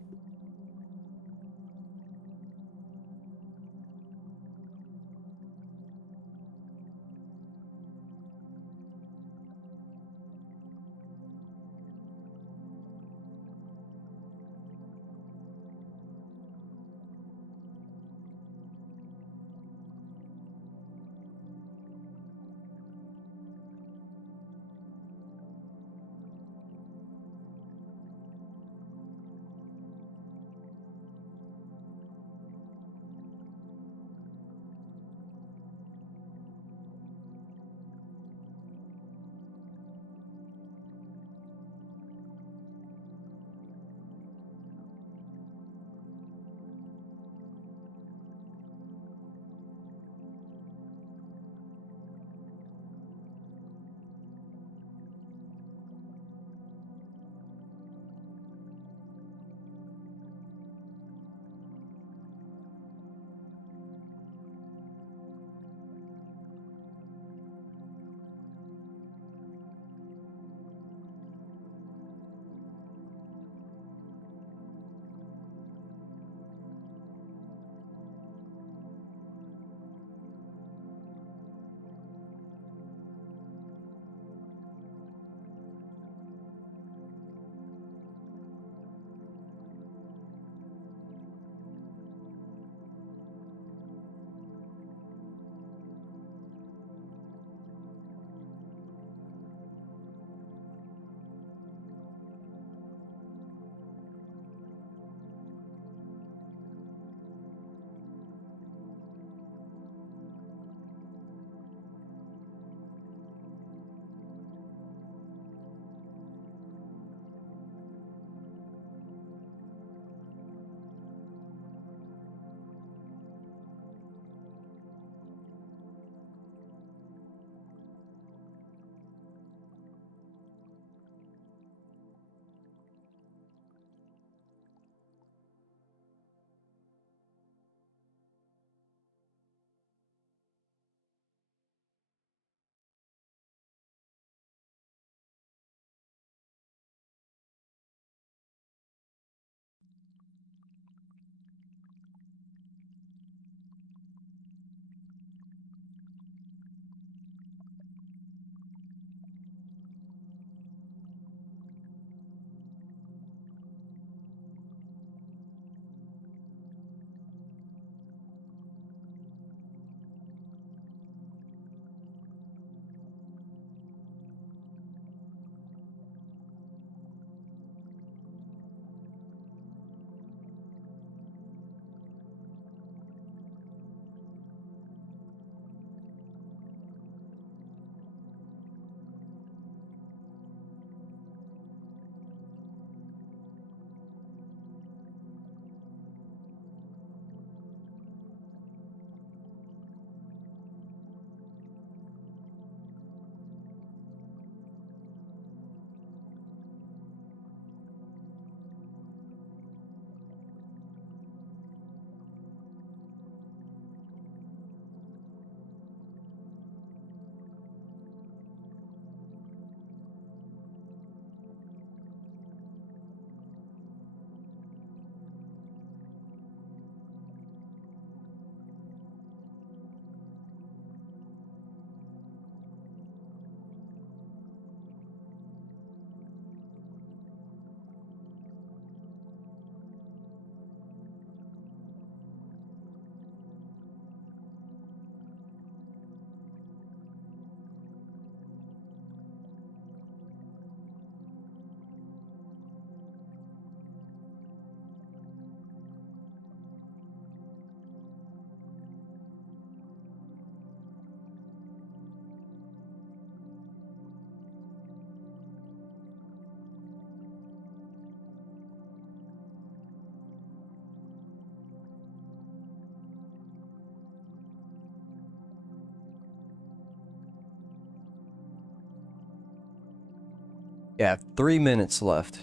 Yeah, 3 minutes left.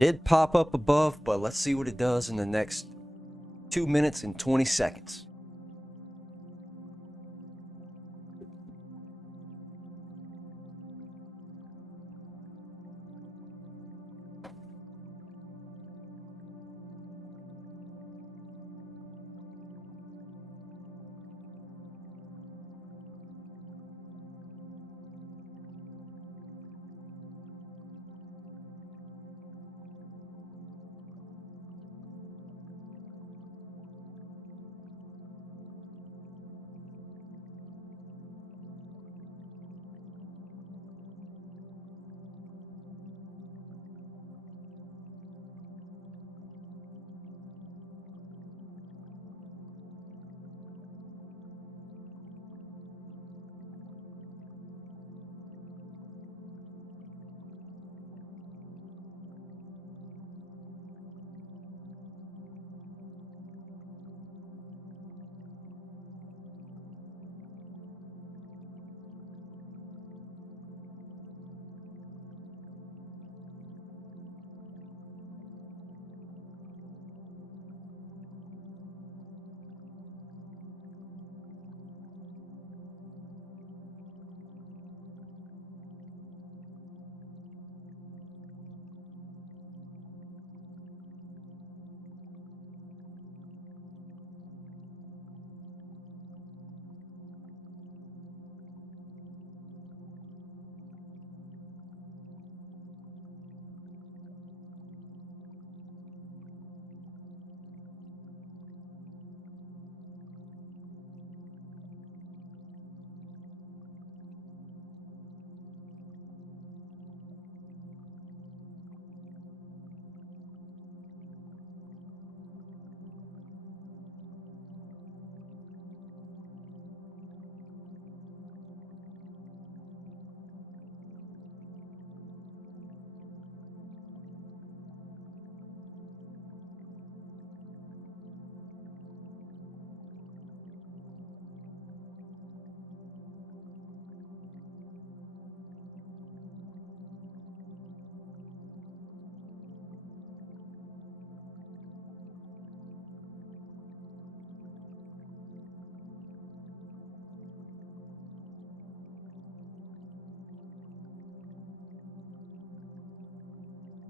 Did pop up above, but let's see what it does in the next 2 minutes and 20 seconds.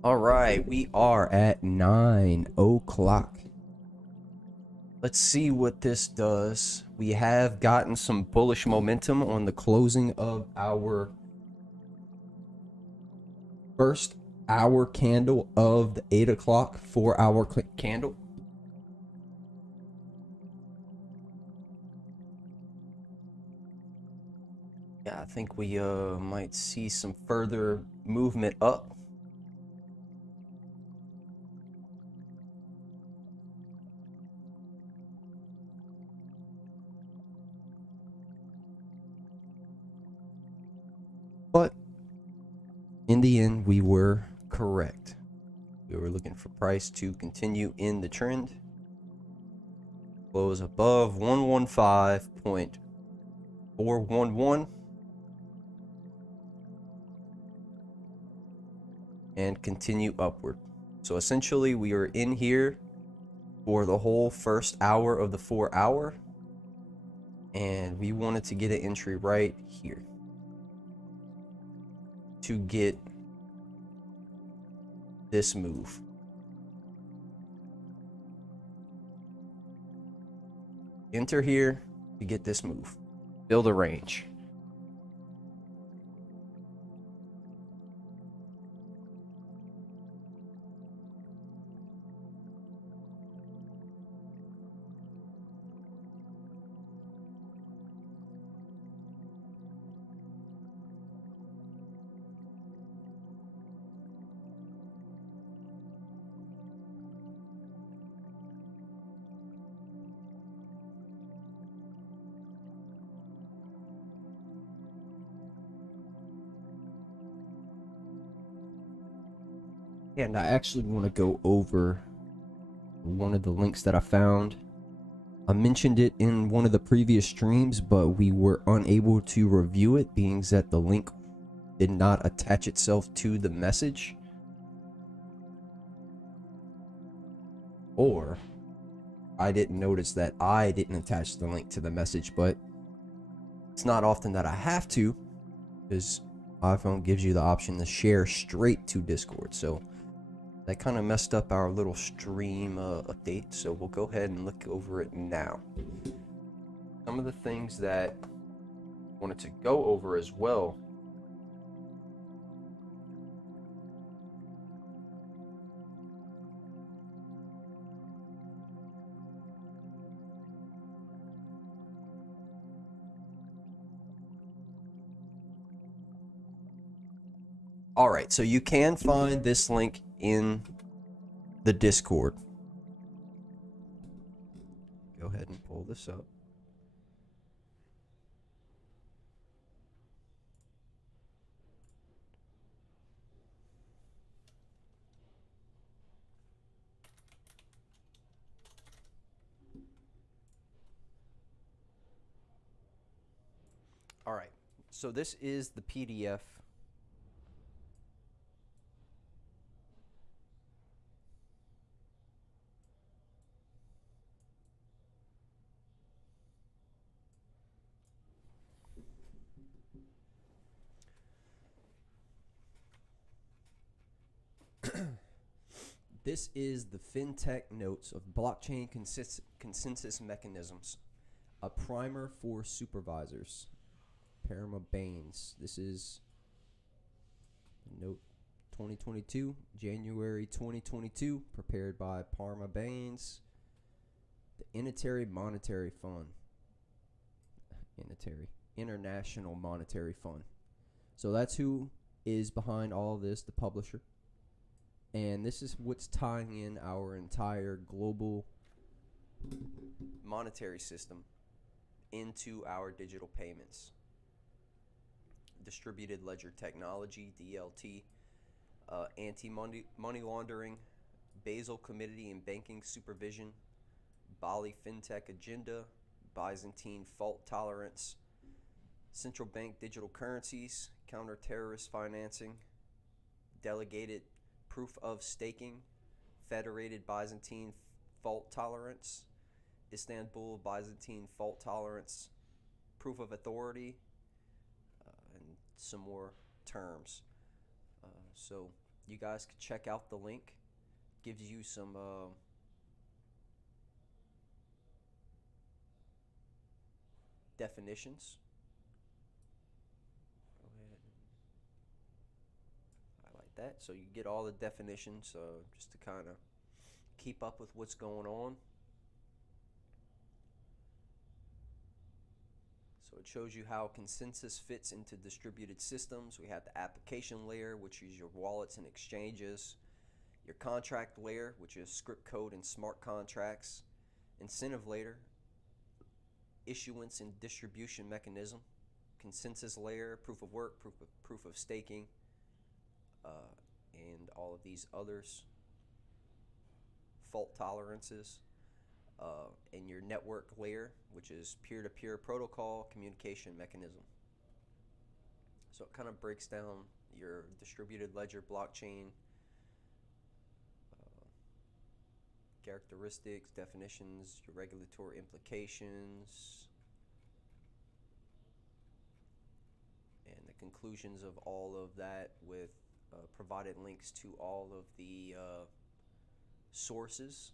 All right, we are at 9 o'clock. Let's see what this does. We have gotten some bullish momentum on the closing of our first hour candle of the 8 o'clock 4-hour candle. Yeah, I think we might see some further movement up. But in the end, we were correct. We were looking for price to continue in the trend. Close above 115.411. And continue upward. So essentially, we are in here for the whole first hour of the 4-hour. And we wanted to get an entry right here to get this move. Enter here to get this move. Build a range. And I actually want to go over one of the links that I found. I mentioned it in one of the previous streams, but we were unable to review it, being that the link did not attach itself to the message. or I didn't notice that I didn't attach the link to the message, but it's not often that I have to, because iPhone gives you the option to share straight to Discord. So that kind of messed up our little stream update. So we'll go ahead and look over it now. Some of the things that I wanted to go over as well. All right, so you can find this link in the Discord. Go ahead and pull this up. All right, so this is the PDF. This is the FinTech Notes of Blockchain Consensus Mechanisms, a primer for supervisors. Parma Baines. This is note 2022, January 2022, prepared by Parma Baines, the Unitary Monetary Fund. International Monetary Fund. So that's who is behind all of this, the publisher. And this is what's tying in our entire global monetary system into our digital payments. Distributed Ledger Technology, DLT, Anti-Money Laundering, Basel Committee and Banking Supervision, Bali FinTech Agenda, Byzantine Fault Tolerance, Central Bank Digital Currencies, Counter-Terrorist Financing, Delegated Proof of Staking, Federated Byzantine Fault Tolerance, Istanbul Byzantine Fault Tolerance, Proof of Authority, and some more terms. So you guys can check out the link. Gives you some definitions. Go ahead and highlight that so you get all the definitions just to kind of keep up with what's going on. So it shows you how consensus fits into distributed systems. We have the application layer, which is your wallets and exchanges. Your contract layer, which is script code and smart contracts. Incentive layer, issuance and distribution mechanism. Consensus layer, proof of work, proof of staking, and all of these others. Fault tolerances. And your network layer, which is peer-to-peer protocol communication mechanism. So it kind of breaks down your distributed ledger blockchain characteristics, definitions, your regulatory implications, and the conclusions of all of that with provided links to all of the sources.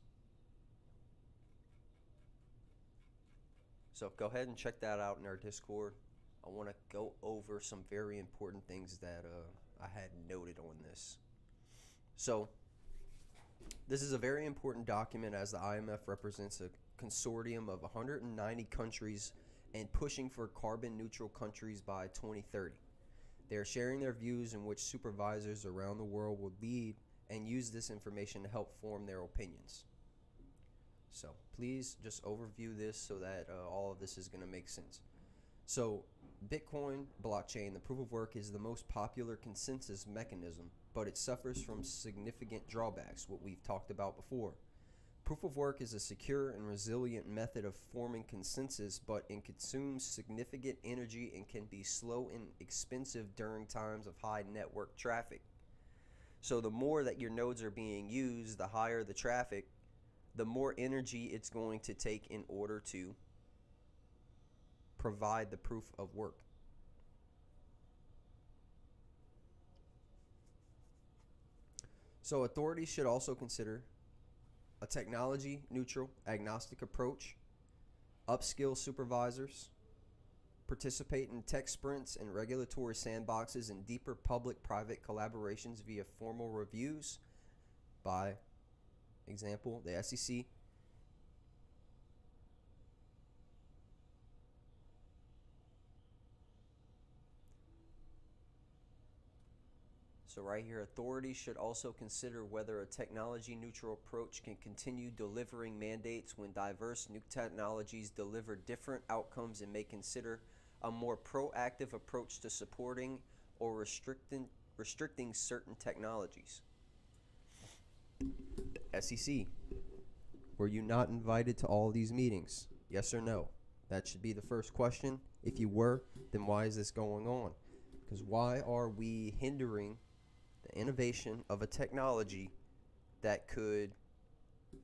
So go ahead and check that out in our Discord. I want to go over some very important things that I had noted on this. So this is a very important document as the IMF represents a consortium of 190 countries and pushing for carbon neutral countries by 2030. They are sharing their views in which supervisors around the world will lead and use this information to help form their opinions. So please just overview this so that all of this is going to make sense. So Bitcoin blockchain, the proof of work, is the most popular consensus mechanism, but it suffers from significant drawbacks, what we've talked about before. Proof of work is a secure and resilient method of forming consensus, but it consumes significant energy and can be slow and expensive during times of high network traffic. So the more that your nodes are being used, the higher the traffic, the more energy it's going to take in order to provide the proof of work. So authorities should also consider a technology neutral, agnostic approach, upskill supervisors, participate in tech sprints and regulatory sandboxes, and deeper public-private collaborations via formal reviews by example, the SEC. So right here, authorities should also consider whether a technology-neutral approach can continue delivering mandates when diverse new technologies deliver different outcomes, and may consider a more proactive approach to supporting or restricting certain technologies. SEC, were you not invited to all these meetings? Yes or no? That should be the first question. If you were, then why is this going on? Because why are we hindering the innovation of a technology that could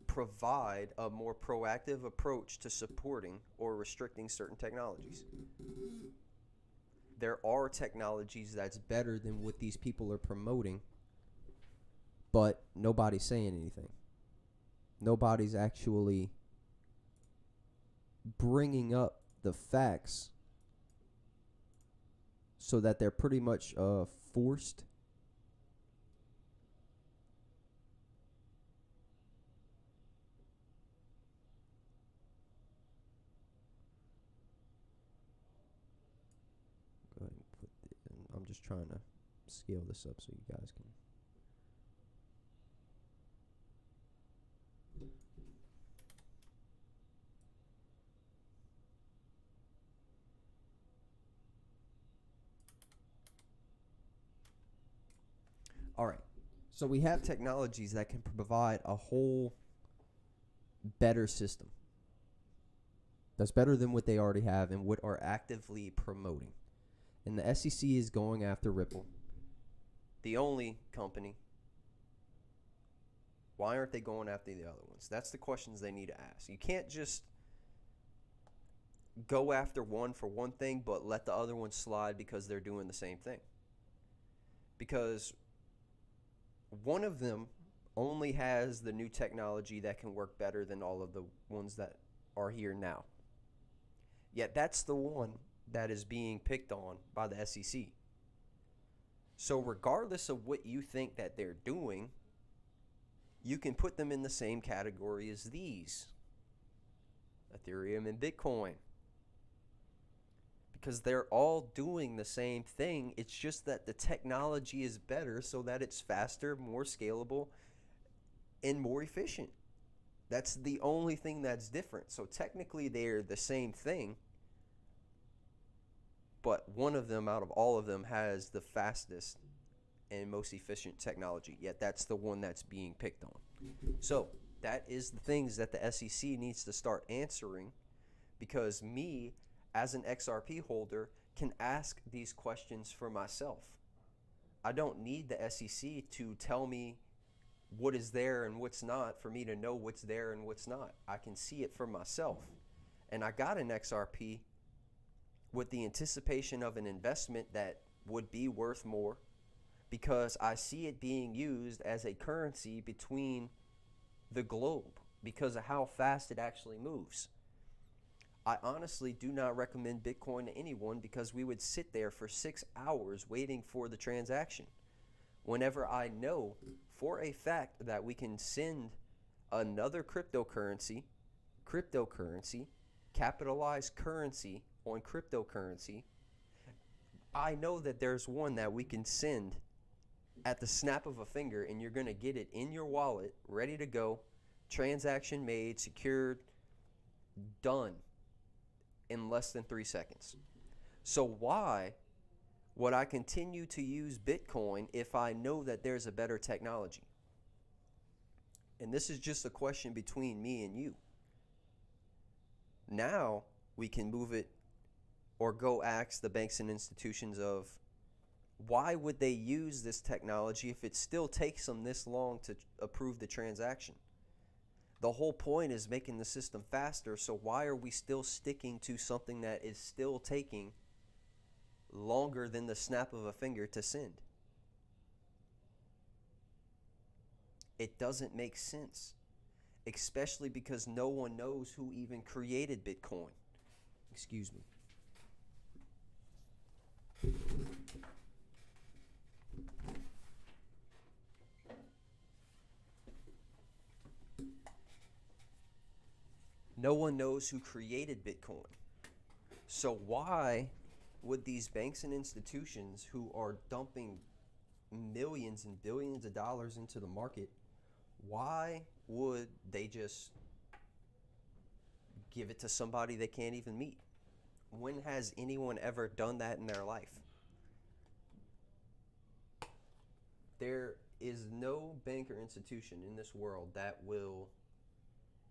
provide a more proactive approach to supporting or restricting certain technologies? There are technologies that's better than what these people are promoting, but nobody's saying anything. Nobody's actually bringing up the facts, so that they're pretty much forced go ahead and put I'm just trying to scale this up so you guys can. All right, so we have technologies that can provide a whole better system that's better than what they already have and what are actively promoting. And the SEC is going after Ripple, the only company. Why aren't they going after the other ones? That's the questions they need to ask. You can't just go after one for one thing, but let the other one slide because they're doing the same thing. Because one of them only has the new technology that can work better than all of the ones that are here now. Yet that's the one that is being picked on by the SEC. So regardless of what you think that they're doing, you can put them in the same category as these, Ethereum and Bitcoin, because they're all doing the same thing. It's just that the technology is better so that it's faster, more scalable, and more efficient. That's the only thing that's different. So technically they're the same thing, but one of them out of all of them has the fastest and most efficient technology, yet that's the one that's being picked on. So that is the things that the SEC needs to start answering, because me as an XRP holder can ask these questions for myself. I don't need the SEC to tell me what is there and what's not for me to know what's there and what's not. I can see it for myself. And I got an XRP with the anticipation of an investment that would be worth more, because I see it being used as a currency between the globe because of how fast it actually moves. I honestly do not recommend Bitcoin to anyone, because we would sit there for 6 hours waiting for the transaction. Whenever I know for a fact that we can send another cryptocurrency, capitalized currency on cryptocurrency, I know that there's one that we can send at the snap of a finger, and you're going to get it in your wallet, ready to go, transaction made, secured, done in less than 3 seconds. So why would I continue to use Bitcoin if I know that there's a better technology? And this is just a question between me and you. Now we can move it, or go ask the banks and institutions of, why would they use this technology if it still takes them this long to approve the transaction? The whole point is making the system faster, so why are we still sticking to something that is still taking longer than the snap of a finger to send? It doesn't make sense, especially because no one knows who even created Bitcoin. Excuse me. No one knows who created Bitcoin. So why would these banks and institutions who are dumping millions and billions of dollars into the market, why would they just give it to somebody they can't even meet? When has anyone ever done that in their life? There is no bank or institution in this world that will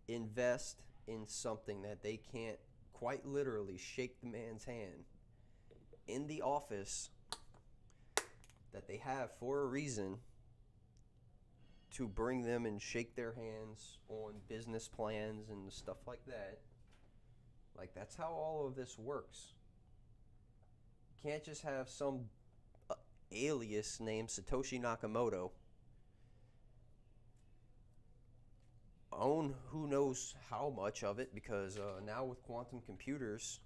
invest in something that they can't quite literally shake the man's hand in the office that they have for a reason to bring them and shake their hands on business plans and stuff like that. Like, that's how all of this works. You can't just have some alias named Satoshi Nakamoto own who knows how much of it, because now with quantum computers,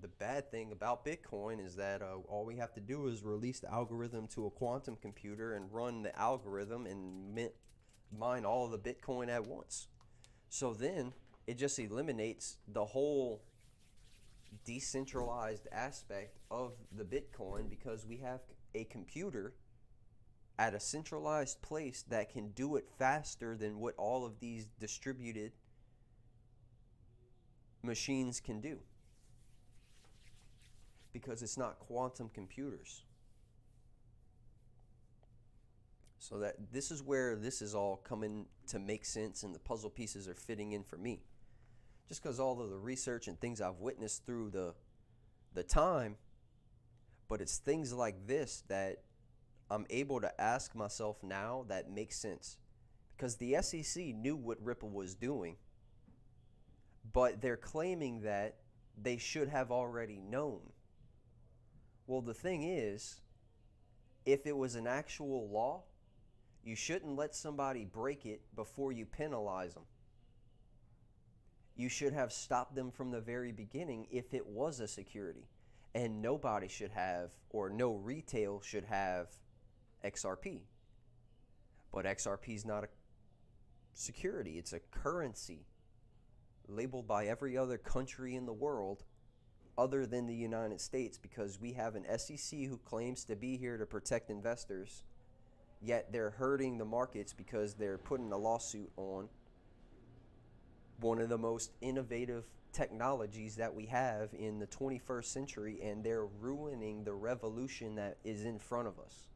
the bad thing about Bitcoin is that all we have to do is release the algorithm to a quantum computer and run the algorithm and mine all of the Bitcoin at once. So then it just eliminates the whole decentralized aspect of the Bitcoin, because we have a computer at a centralized place that can do it faster than what all of these distributed machines can do, because it's not quantum computers. So that this is where this is all coming to make sense, and the puzzle pieces are fitting in for me. Just because all of the research and things I've witnessed through the time, but it's things like this that I'm able to ask myself now that makes sense. Because the SEC knew what Ripple was doing, but they're claiming that they should have already known. Well, the thing is, if it was an actual law, you shouldn't let somebody break it before you penalize them. You should have stopped them from the very beginning if it was a security. And nobody should have, or no retail should have, XRP. But XRP is not a security, it's a currency labeled by every other country in the world other than the United States, because we have an SEC who claims to be here to protect investors, yet they're hurting the markets because they're putting a lawsuit on one of the most innovative technologies that we have in the 21st century, and they're ruining the revolution that is in front of us.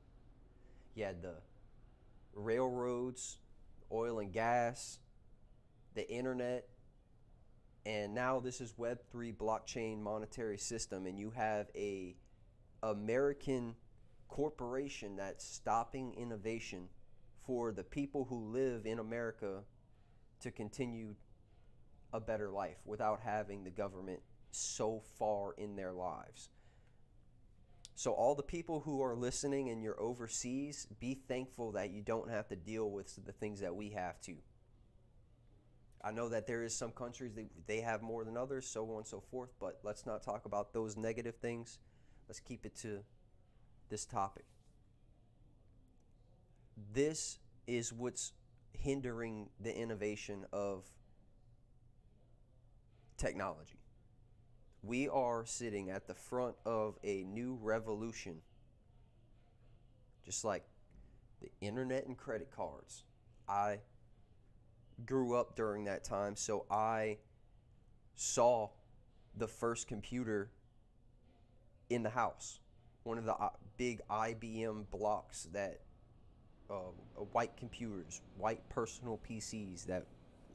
You had the railroads, oil and gas, the internet, and now this is Web3 blockchain monetary system, and you have a American corporation that's stopping innovation for the people who live in America to continue a better life without having the government so far in their lives. So all the people who are listening and you're overseas, be thankful that you don't have to deal with the things that we have to. I know that there is some countries that they have more than others, so on and so forth, but let's not talk about those negative things. Let's keep it to this topic. This is what's hindering the innovation of technology. We are sitting at the front of a new revolution, just like the internet and credit cards. I grew up during that time, so I saw the first computer in the house, one of the big IBM blocks that white computers, white personal PCs that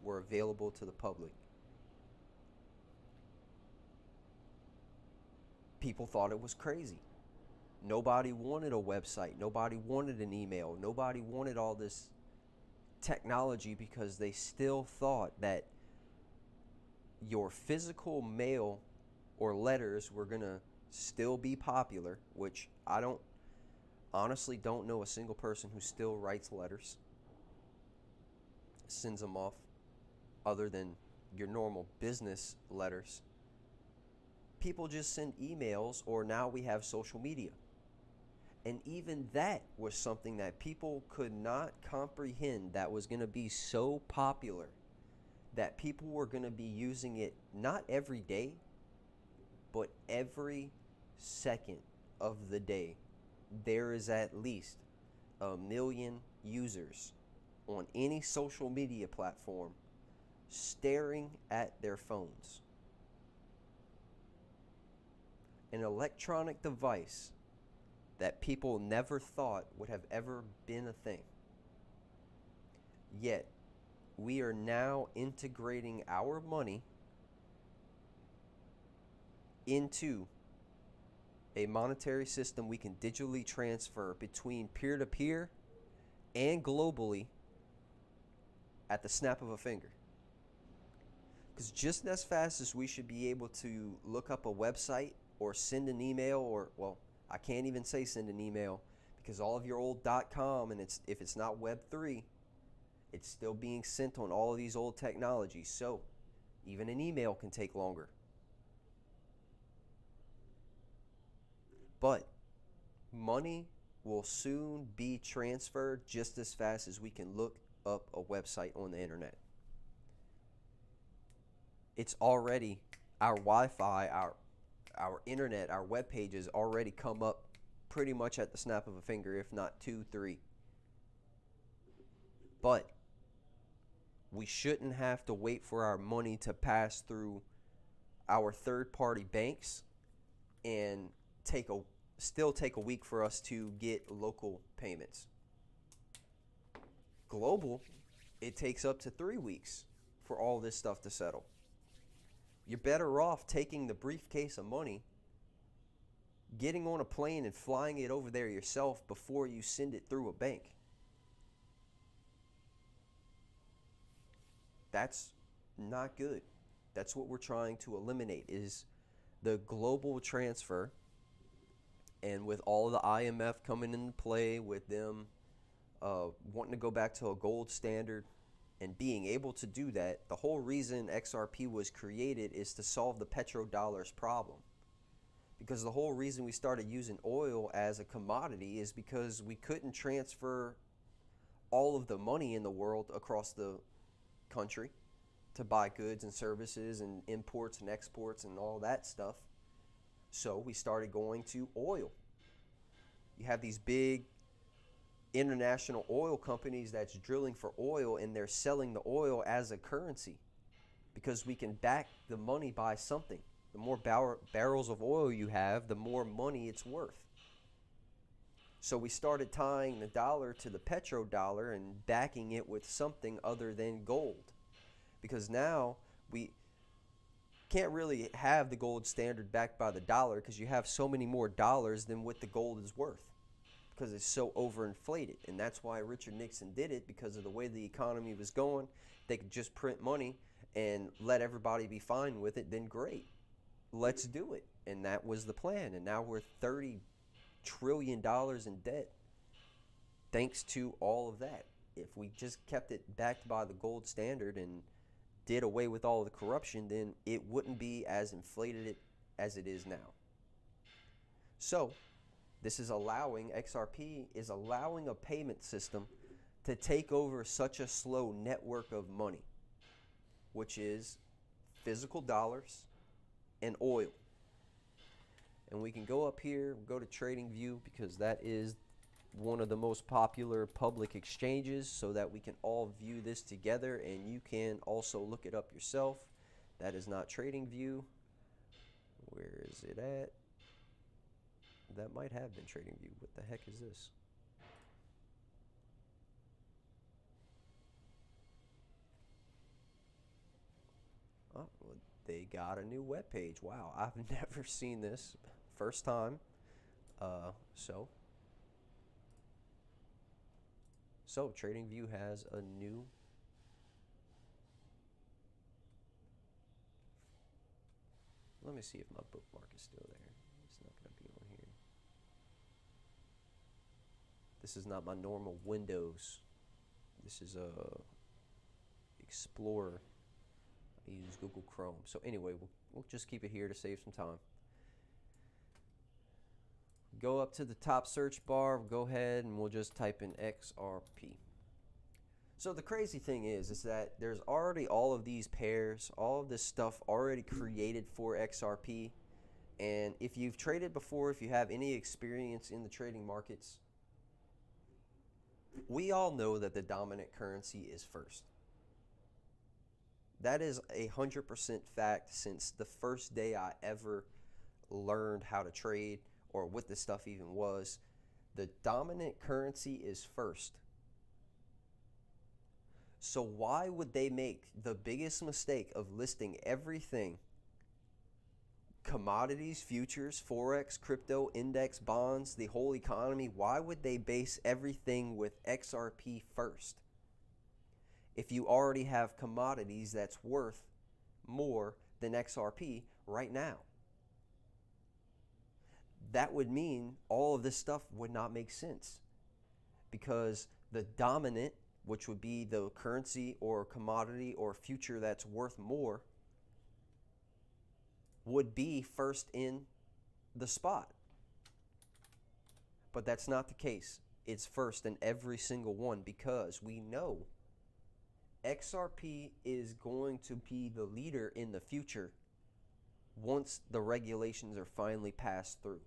were available to the public. People thought it was crazy. Nobody wanted a website. Nobody wanted an email. Nobody wanted all this technology because they still thought that your physical mail or letters were going to still be popular, which I honestly don't know a single person who still writes letters, sends them off, other than your normal business letters. People just send emails, or now we have social media. And even that was something that people could not comprehend, that was going to be so popular that people were going to be using it not every day, but every second of the day. There is at least 1 million users on any social media platform staring at their phones. An electronic device that people never thought would have ever been a thing. Yet, we are now integrating our money into a monetary system we can digitally transfer between peer-to-peer and globally at the snap of a finger. Because just as fast as we should be able to look up a website or send an email, or, well, I can't even say send an email because all of your old .com, and if it's not Web3, it's still being sent on all of these old technologies. So even an email can take longer. But money will soon be transferred just as fast as we can look up a website on the internet. It's already, our Wi-Fi, our internet, our web pages already come up pretty much at the snap of a finger, if not 2, 3. But we shouldn't have to wait for our money to pass through our third-party banks and still take a week for us to get local payments. Global, it takes up to 3 weeks for all this stuff to settle. You're better off taking the briefcase of money, getting on a plane and flying it over there yourself before you send it through a bank. That's not good. That's what we're trying to eliminate, is the global transfer. And with all of the IMF coming into play, with them wanting to go back to a gold standard and being able to do that, the whole reason XRP was created is to solve the petrodollar's problem. Because the whole reason we started using oil as a commodity is because we couldn't transfer all of the money in the world across the country to buy goods and services and imports and exports and all that stuff. So we started going to oil. You have these big international oil companies that's drilling for oil, and they're selling the oil as a currency because we can back the money by something. The more barrels of oil you have, the more money it's worth. So we started tying the dollar to the petrodollar and backing it with something other than gold, because now we can't really have the gold standard backed by the dollar because you have so many more dollars than what the gold is worth, because it's so overinflated. And that's why Richard Nixon did it, because of the way the economy was going. They could just print money and let everybody be fine with it. Then great, let's do it. And that was the plan. And now we're $30 trillion in debt thanks to all of that. If we just kept it backed by the gold standard and did away with all of the corruption, then it wouldn't be as inflated as it is now. So this is allowing, XRP is allowing a payment system to take over such a slow network of money, which is physical dollars and oil. And we can go up here, go to TradingView, because that is one of the most popular public exchanges, so that we can all view this together, and you can also look it up yourself. That is not TradingView. Where is it at? That might have been TradingView. What the heck is this? Oh, well, they got a new web page. Wow, I've never seen this. First So TradingView has a new let me see if my bookmark is still there. It's not going to be on here. This is not my normal Windows. This is a Explorer. I use Google Chrome. So anyway, we'll just keep it here to save some time. Go up to the top search bar, go ahead and we'll just type in XRP. So the crazy thing is that there's already all of these pairs, all of this stuff already created for XRP. And if you've traded before, if you have any experience in the trading markets, we all know that the dominant currency is first. That is 100% fact since the first day I ever learned how to trade or what this stuff even was. The dominant currency is first. So why would they make the biggest mistake of listing everything, commodities, futures, Forex, crypto, index, bonds, the whole economy? Why would they base everything with XRP first? If you already have commodities that's worth more than XRP right now. That would mean all of this stuff would not make sense because the dominant, which would be the currency or commodity or future that's worth more, would be first in the spot. But that's not the case. It's first in every single one because we know XRP is going to be the leader in the future once the regulations are finally passed through.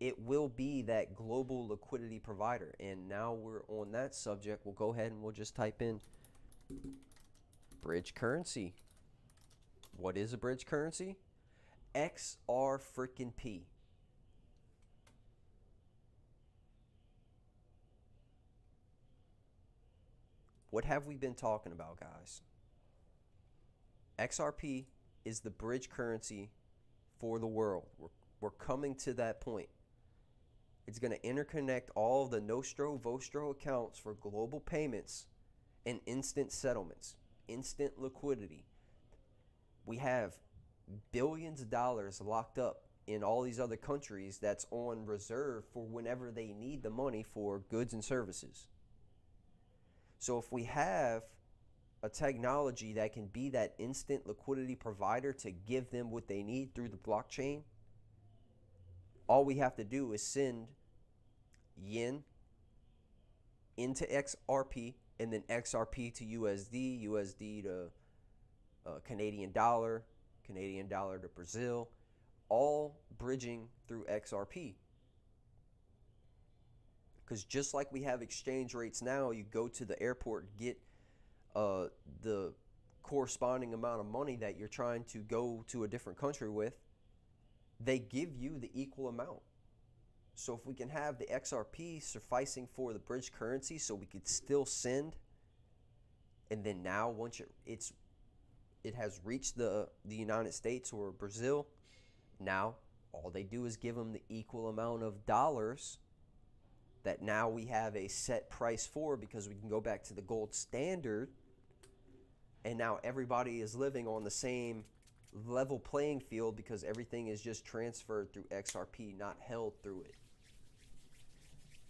It will be that global liquidity provider. And now we're on that subject. We'll go ahead and we'll just type in bridge currency. What is a bridge currency? XR freaking P. What have we been talking about, guys? XRP is the bridge currency for the world. We're coming to that point. It's going to interconnect all of the Nostro Vostro accounts for global payments and instant settlements, instant liquidity. We have billions of dollars locked up in all these other countries that's on reserve for whenever they need the money for goods and services. So if we have a technology that can be that instant liquidity provider to give them what they need through the blockchain, all we have to do is send yen into XRP and then XRP to USD, USD to Canadian dollar to Brazil, all bridging through XRP. Because just like we have exchange rates now, you go to the airport and get the corresponding amount of money that you're trying to go to a different country with, they give you the equal amount. So if we can have the XRP sufficing for the bridge currency so we could still send, and then now once it has reached the United States or Brazil, now all they do is give them the equal amount of dollars that now we have a set price for, because we can go back to the gold standard, and now everybody is living on the same level playing field because everything is just transferred through XRP, not held through it.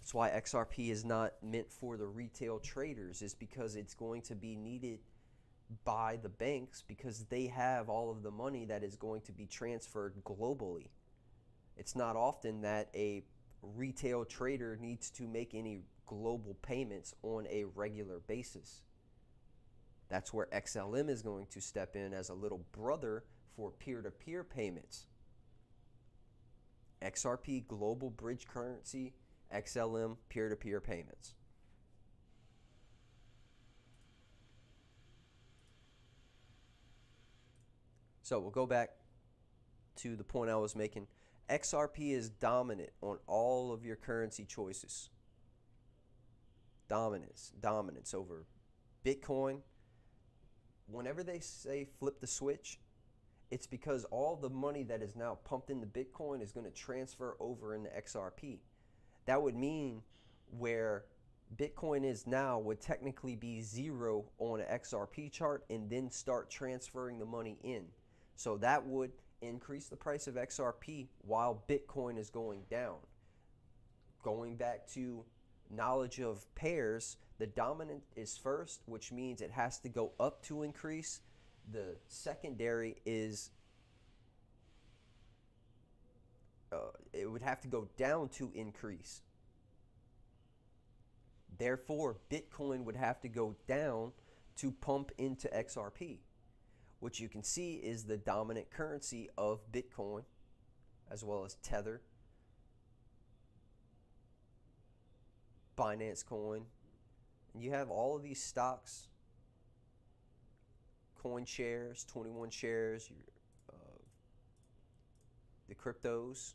That's why XRP is not meant for the retail traders, is because it's going to be needed by the banks because they have all of the money that is going to be transferred globally. It's not often that a retail trader needs to make any global payments on a regular basis. That's where XLM is going to step in as a little brother for peer-to-peer payments. XRP, global bridge currency, XLM, peer-to-peer payments. So we'll go back to the point I was making. XRP is dominant on all of your currency choices. Dominance over Bitcoin. Whenever they say flip the switch, it's because all the money that is now pumped into Bitcoin is going to transfer over into XRP. That would mean where Bitcoin is now would technically be zero on an XRP chart and then start transferring the money in. So that would increase the price of XRP while Bitcoin is going down. Going back to knowledge of pairs, the dominant is first, which means it has to go up to increase. The secondary is it would have to go down to increase. Therefore, Bitcoin would have to go down to pump into XRP, which you can see is the dominant currency of Bitcoin, as well as Tether, Binance Coin. And you have all of these stocks, coin shares, 21 shares, the cryptos.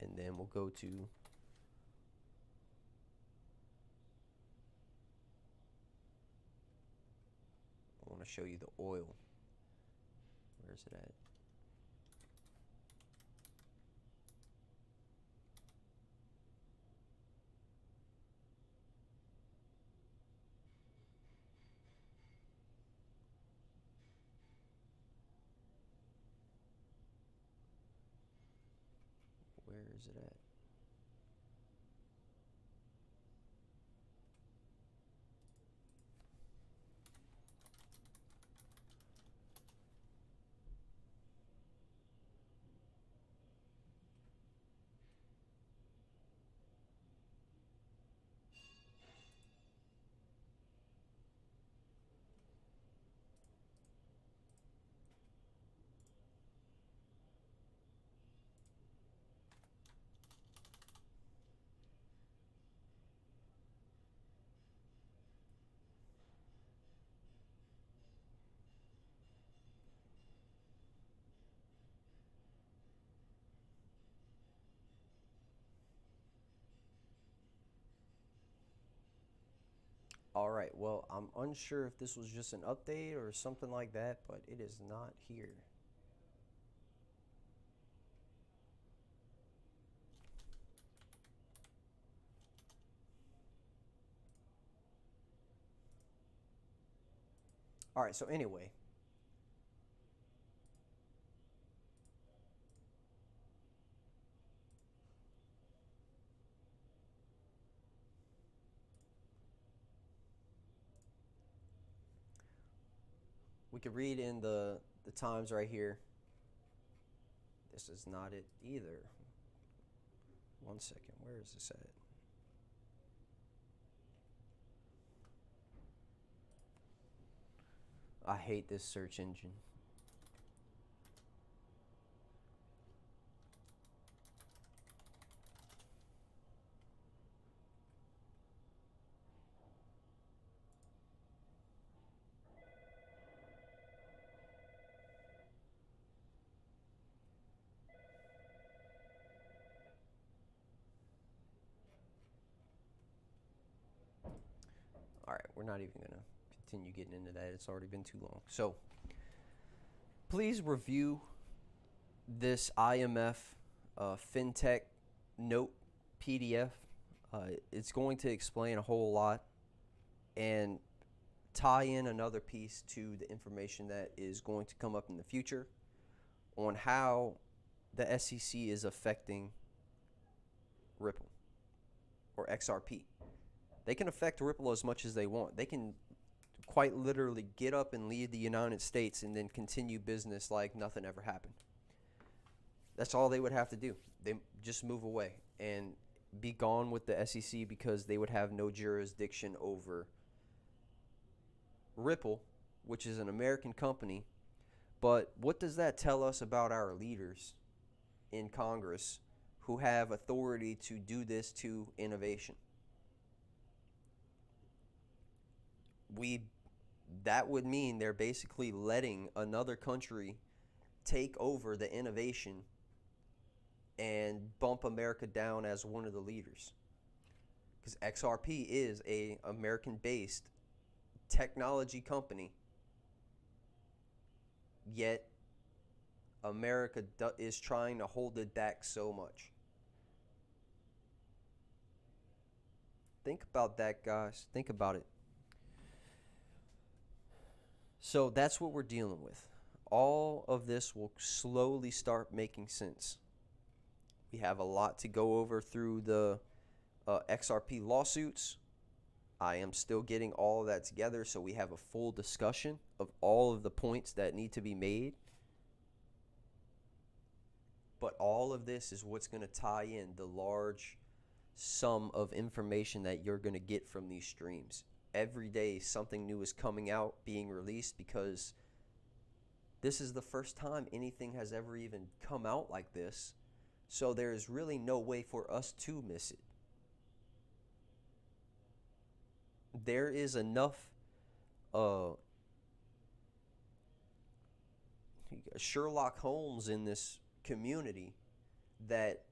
And then we'll go to I want to show you the oil. Where is it at? Where is it at? All right, well, I'm unsure if this was just an update or something like that, but it is not here. All right, so anyway, we could read in the Times right here. This is not it either. One second, where is this at? I hate this search engine. All right, we're not even going to continue getting into that. It's already been too long. So please review this IMF FinTech note PDF. It's going to explain a whole lot and tie in another piece to the information that is going to come up in the future on how the SEC is affecting Ripple or XRP. They can affect Ripple as much as they want. They can quite literally get up and leave the United States and then continue business like nothing ever happened. That's all they would have to do. They just move away and be gone with the SEC because they would have no jurisdiction over Ripple, which is an American company. But what does that tell us about our leaders in Congress who have authority to do this to innovation? That would mean they're basically letting another country take over the innovation and bump America down as one of the leaders. Because XRP is a American-based technology company, yet America is trying to hold it back so much. Think about that, guys. Think about it. So that's what we're dealing with. All of this will slowly start making sense. We have a lot to go over through the XRP lawsuits. I am still getting all of that together so we have a full discussion of all of the points that need to be made. But all of this is what's going to tie in the large sum of information that you're going to get from these streams. Every day something new is coming out, being released, because this is the first time anything has ever even come out like this. So there is really no way for us to miss it. There is enough Sherlock Holmes in this community that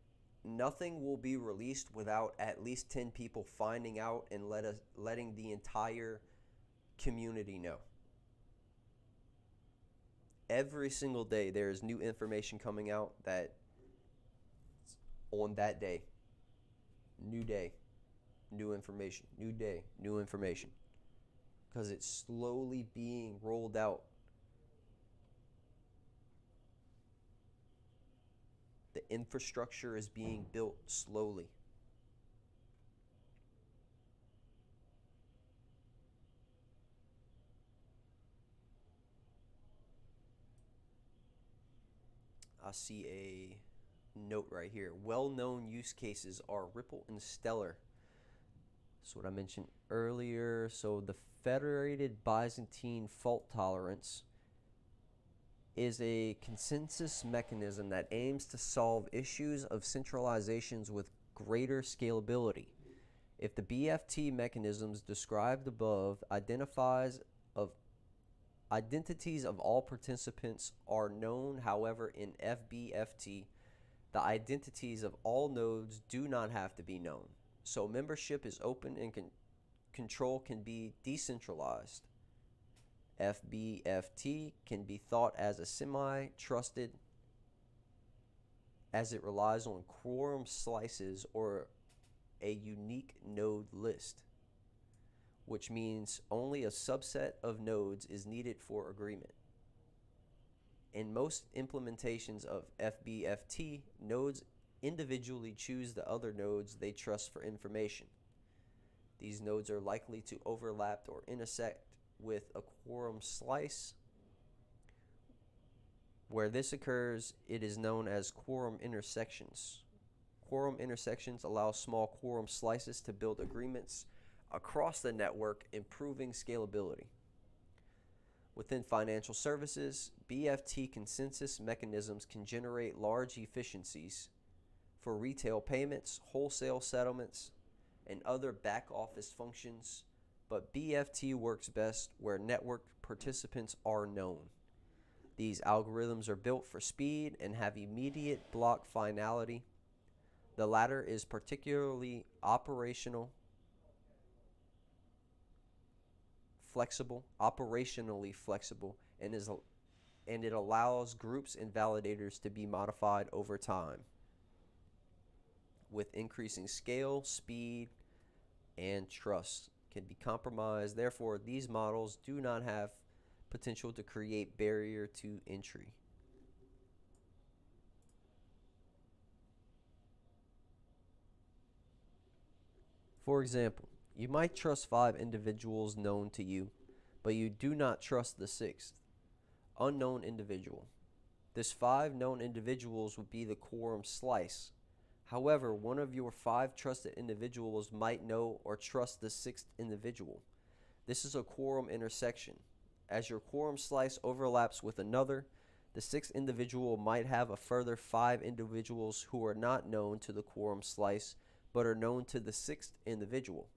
nothing will be released without at least 10 people finding out and letting the entire community know. Every single day there is new information coming out that on that day, new day, new information, new day, new information, because it's slowly being rolled out. The infrastructure is being built slowly. I see a note right here. Well-known use cases are Ripple and Stellar. That's what I mentioned earlier. So the federated Byzantine fault tolerance is a consensus mechanism that aims to solve issues of centralizations with greater scalability. If the BFT mechanisms described above identities of all participants are known, however, in FBFT, the identities of all nodes do not have to be known. So membership is open and control can be decentralized. FBFT can be thought as a semi-trusted as it relies on quorum slices or a unique node list, which means only a subset of nodes is needed for agreement. In most implementations of FBFT, nodes individually choose the other nodes they trust for information. These nodes are likely to overlap or intersect with a quorum slice. Where this occurs, it is known as quorum intersections. Quorum intersections allow small quorum slices to build agreements across the network, improving scalability. Within financial services, BFT consensus mechanisms can generate large efficiencies for retail payments, wholesale settlements, and other back office functions, but BFT works best where network participants are known. These algorithms are built for speed and have immediate block finality. The latter is particularly operationally flexible, and it allows groups and validators to be modified over time with increasing scale, speed, and trust can be compromised. Therefore, these models do not have potential to create barrier to entry. For example, you might trust 5 individuals known to you, but you do not trust the 6th, unknown individual. This 5 known individuals would be the quorum slice. However, one of your 5 trusted individuals might know or trust the 6th individual. This is a quorum intersection. As your quorum slice overlaps with another, the 6th individual might have a further 5 individuals who are not known to the quorum slice but are known to the 6th individual.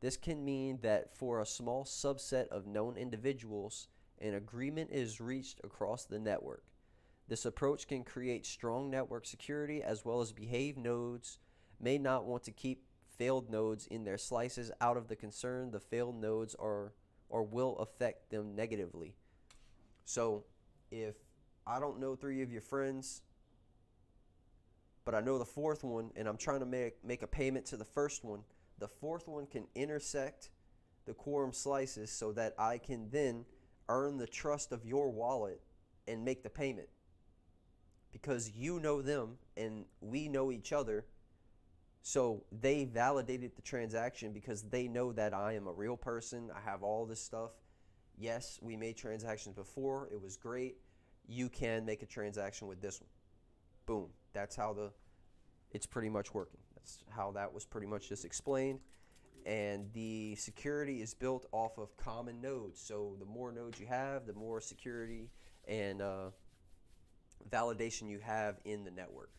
This can mean that for a small subset of known individuals, an agreement is reached across the network. This approach can create strong network security, as well as behave nodes may not want to keep failed nodes in their slices out of the concern the failed nodes are or will affect them negatively. So if I don't know 3 of your friends, but I know the fourth one, and I'm trying to make a payment to the first one. The fourth one can intersect the quorum slices so that I can then earn the trust of your wallet and make the payment. Because you know them and we know each other, so they validated the transaction because they know that I am a real person. I have all this stuff. Yes, we made transactions before. It was great. You can make a transaction with this one. Boom. That's how it's pretty much working. That's how that was pretty much just explained. And the security is built off of common nodes. So the more nodes you have, the more security and validation you have in the network.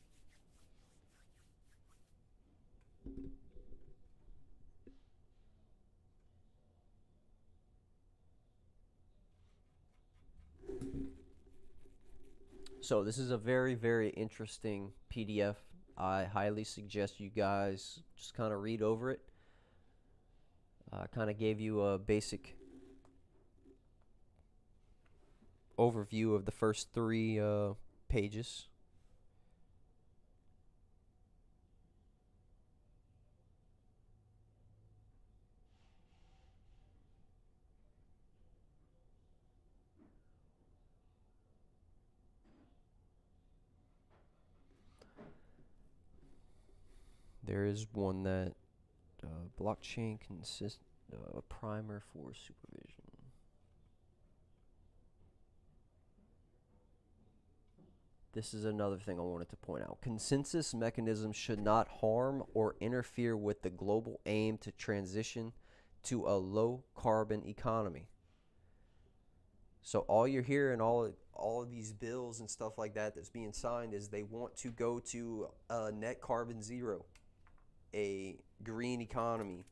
So this is a very, very interesting PDF. I highly suggest you guys just kind of read over it. I kind of gave you a basic overview of the first 3 pages. There is one that blockchain consists a primer for supervision. This is another thing I wanted to point out. Consensus mechanisms should not harm or interfere with the global aim to transition to a low carbon economy. So all you're hearing, all of these bills and stuff like that that's being signed, is they want to go to a net carbon zero, a green economy.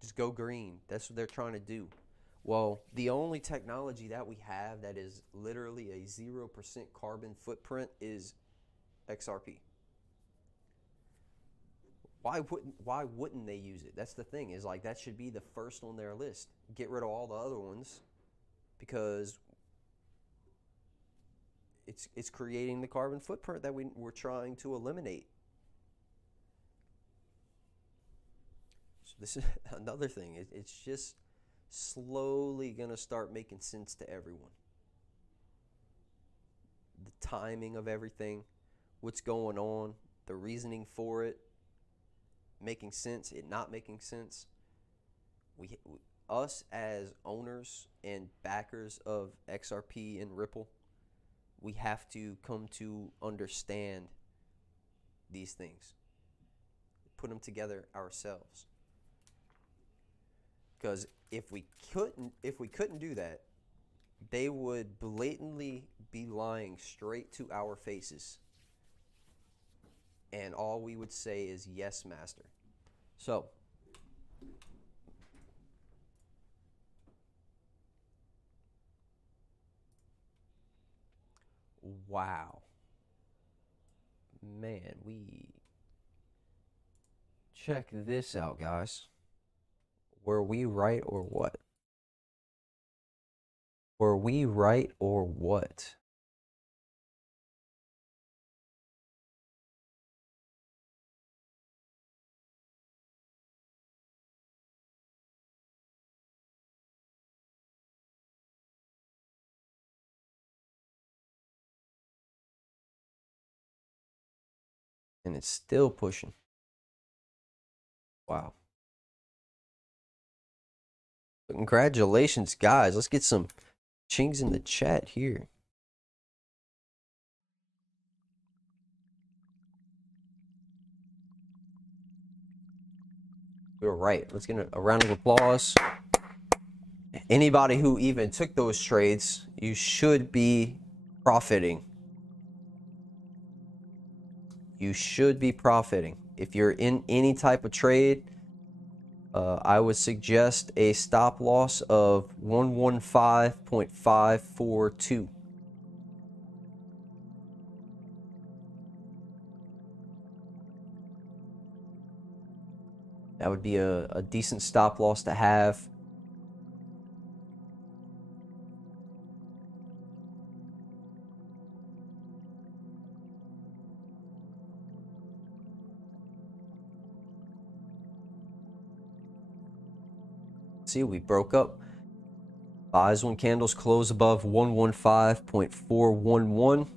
Just go green. That's what they're trying to do. Well, the only technology that we have that is literally a 0% carbon footprint is XRP. Why wouldn't they use it? That's the thing, is like that should be the first on their list. Get rid of all the other ones because it's creating the carbon footprint that we're trying to eliminate. So this is another thing. It's just slowly going to start making sense to everyone. The timing of everything, what's going on, the reasoning for it, making sense, it not making sense. Us as owners and backers of XRP and Ripple, we have to come to understand these things, put them together ourselves. Because if we couldn't do that, they would blatantly be lying straight to our faces, and all we would say is yes, master. So wow, man, we check this out, guys. Were we right or what? Were we right or what? And it's still pushing. Wow. Congratulations, guys. Let's get some chings in the chat here. We were right. Let's get a round of applause. Anybody who even took those trades, you should be profiting. You should be profiting. If you're in any type of trade, I would suggest a stop loss of 115.542. That would be a decent stop loss to have. See, we broke up. Buys when candles close above 115.411.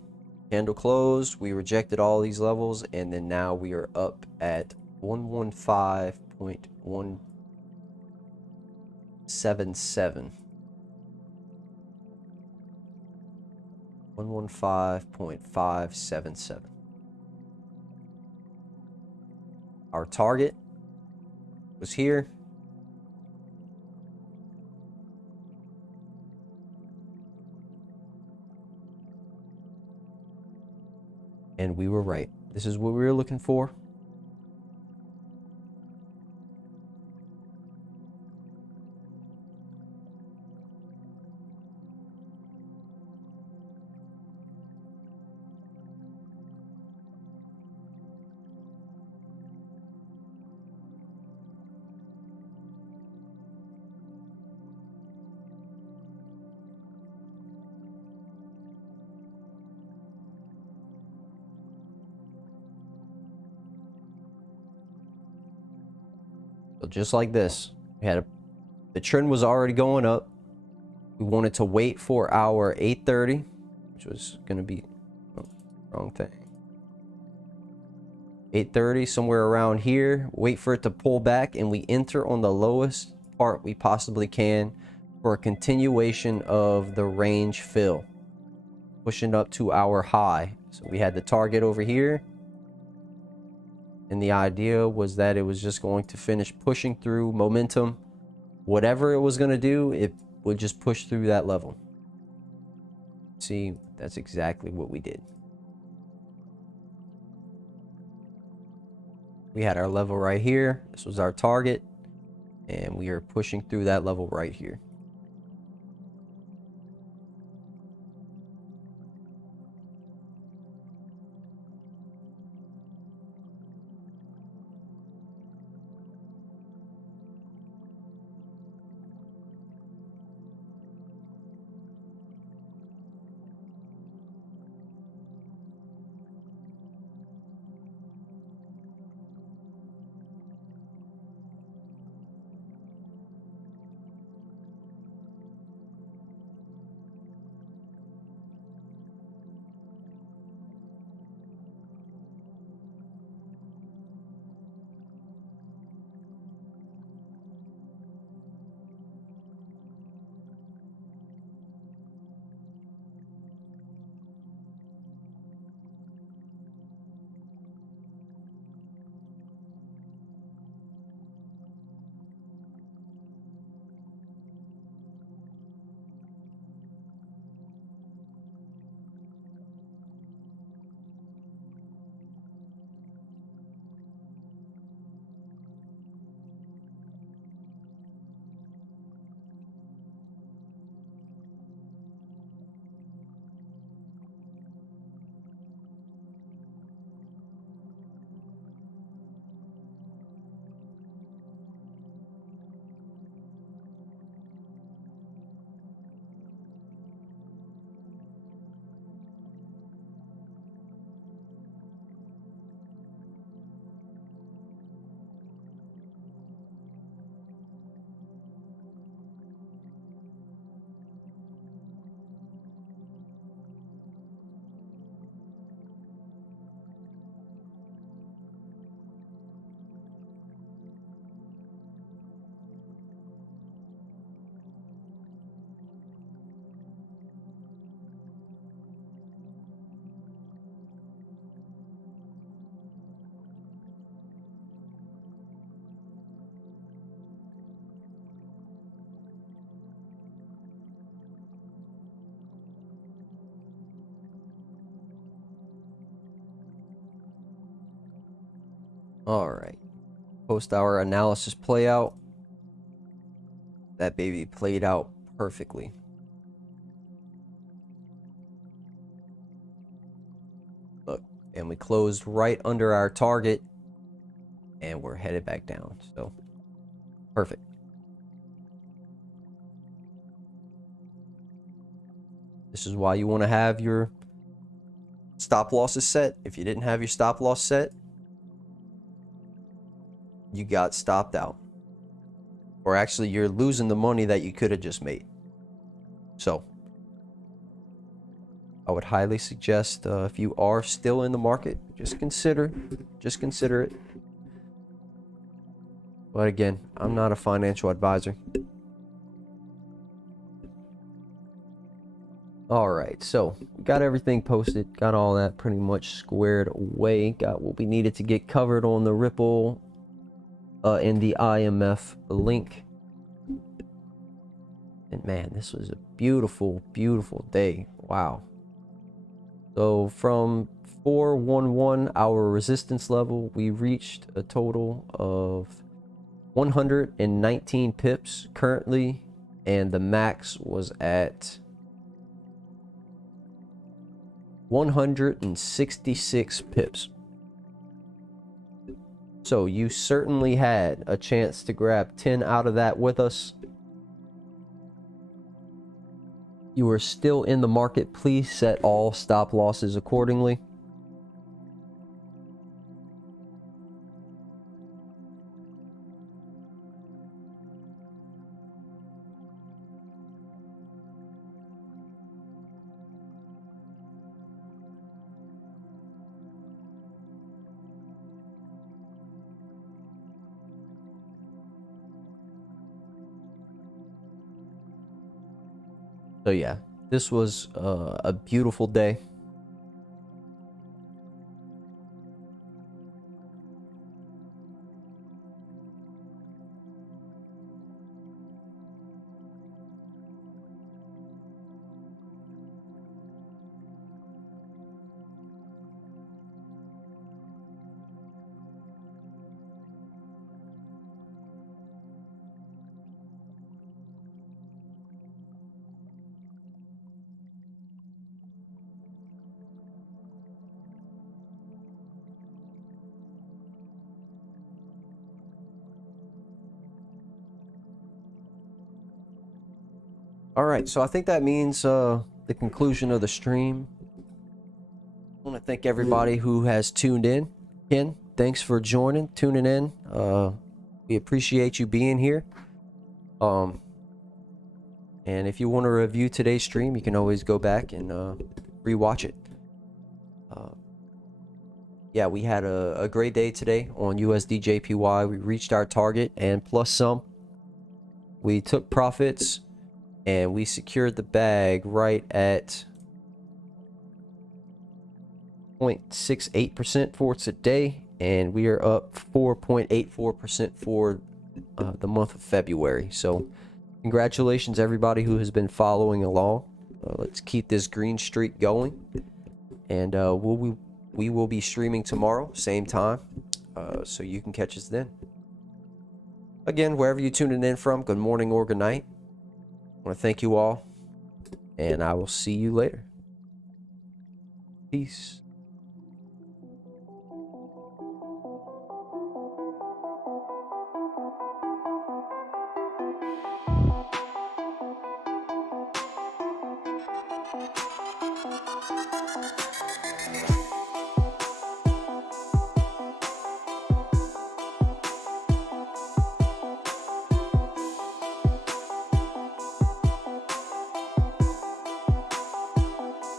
Candle closed. We rejected all these levels, and then now we are up at 115.177. 115.577. Our target was here. And we were right. This is what we were looking for. So just like this, we had the trend was already going up. We wanted to wait for our 8:30, which was going to be wrong thing. 8:30, somewhere around here. Wait for it to pull back, and we enter on the lowest part we possibly can for a continuation of the range fill, pushing up to our high. So we had the target over here. And the idea was that it was just going to finish pushing through momentum. Whatever it was going to do, it would just push through that level. See, that's exactly what we did. We had our level right here. This was our target. And we are pushing through that level right here. All right. Post our analysis play out. That baby played out perfectly. Look, and we closed right under our target, and we're headed back down. So, perfect. This is why you want to have your stop losses set. If you didn't have your stop loss set, you got stopped out. or actually you're losing the money that you could have just made. So I would highly suggest, if you are still in the market, just consider it. But again, I'm not a financial advisor. All right, so we got everything posted, got all that pretty much squared away, got what we needed to get covered on the Ripple and the IMF link. And man, this was a beautiful, beautiful day. Wow. So from 411, our resistance level, we reached a total of 119 pips currently, and the max was at 166 pips. So you certainly had a chance to grab 10 out of that with us. You are still in the market. Please set all stop losses accordingly. So yeah, this was a beautiful day. All right, so I think that means the conclusion of the stream. I want to thank everybody who has tuned in. Ken, thanks for tuning in. We appreciate you being here. And if you want to review today's stream, you can always go back and rewatch it. Yeah, we had a great day today on USDJPY. We reached our target and plus some. We took profits and we secured the bag right at 0.68% for today, and we are up 4.84% for the month of February. So congratulations everybody who has been following along. Let's keep this green streak going, and we will be streaming tomorrow, same time, so you can catch us then. Again, wherever you're tuning in from, good morning or good night. I want to thank you all, and I will see you later. Peace.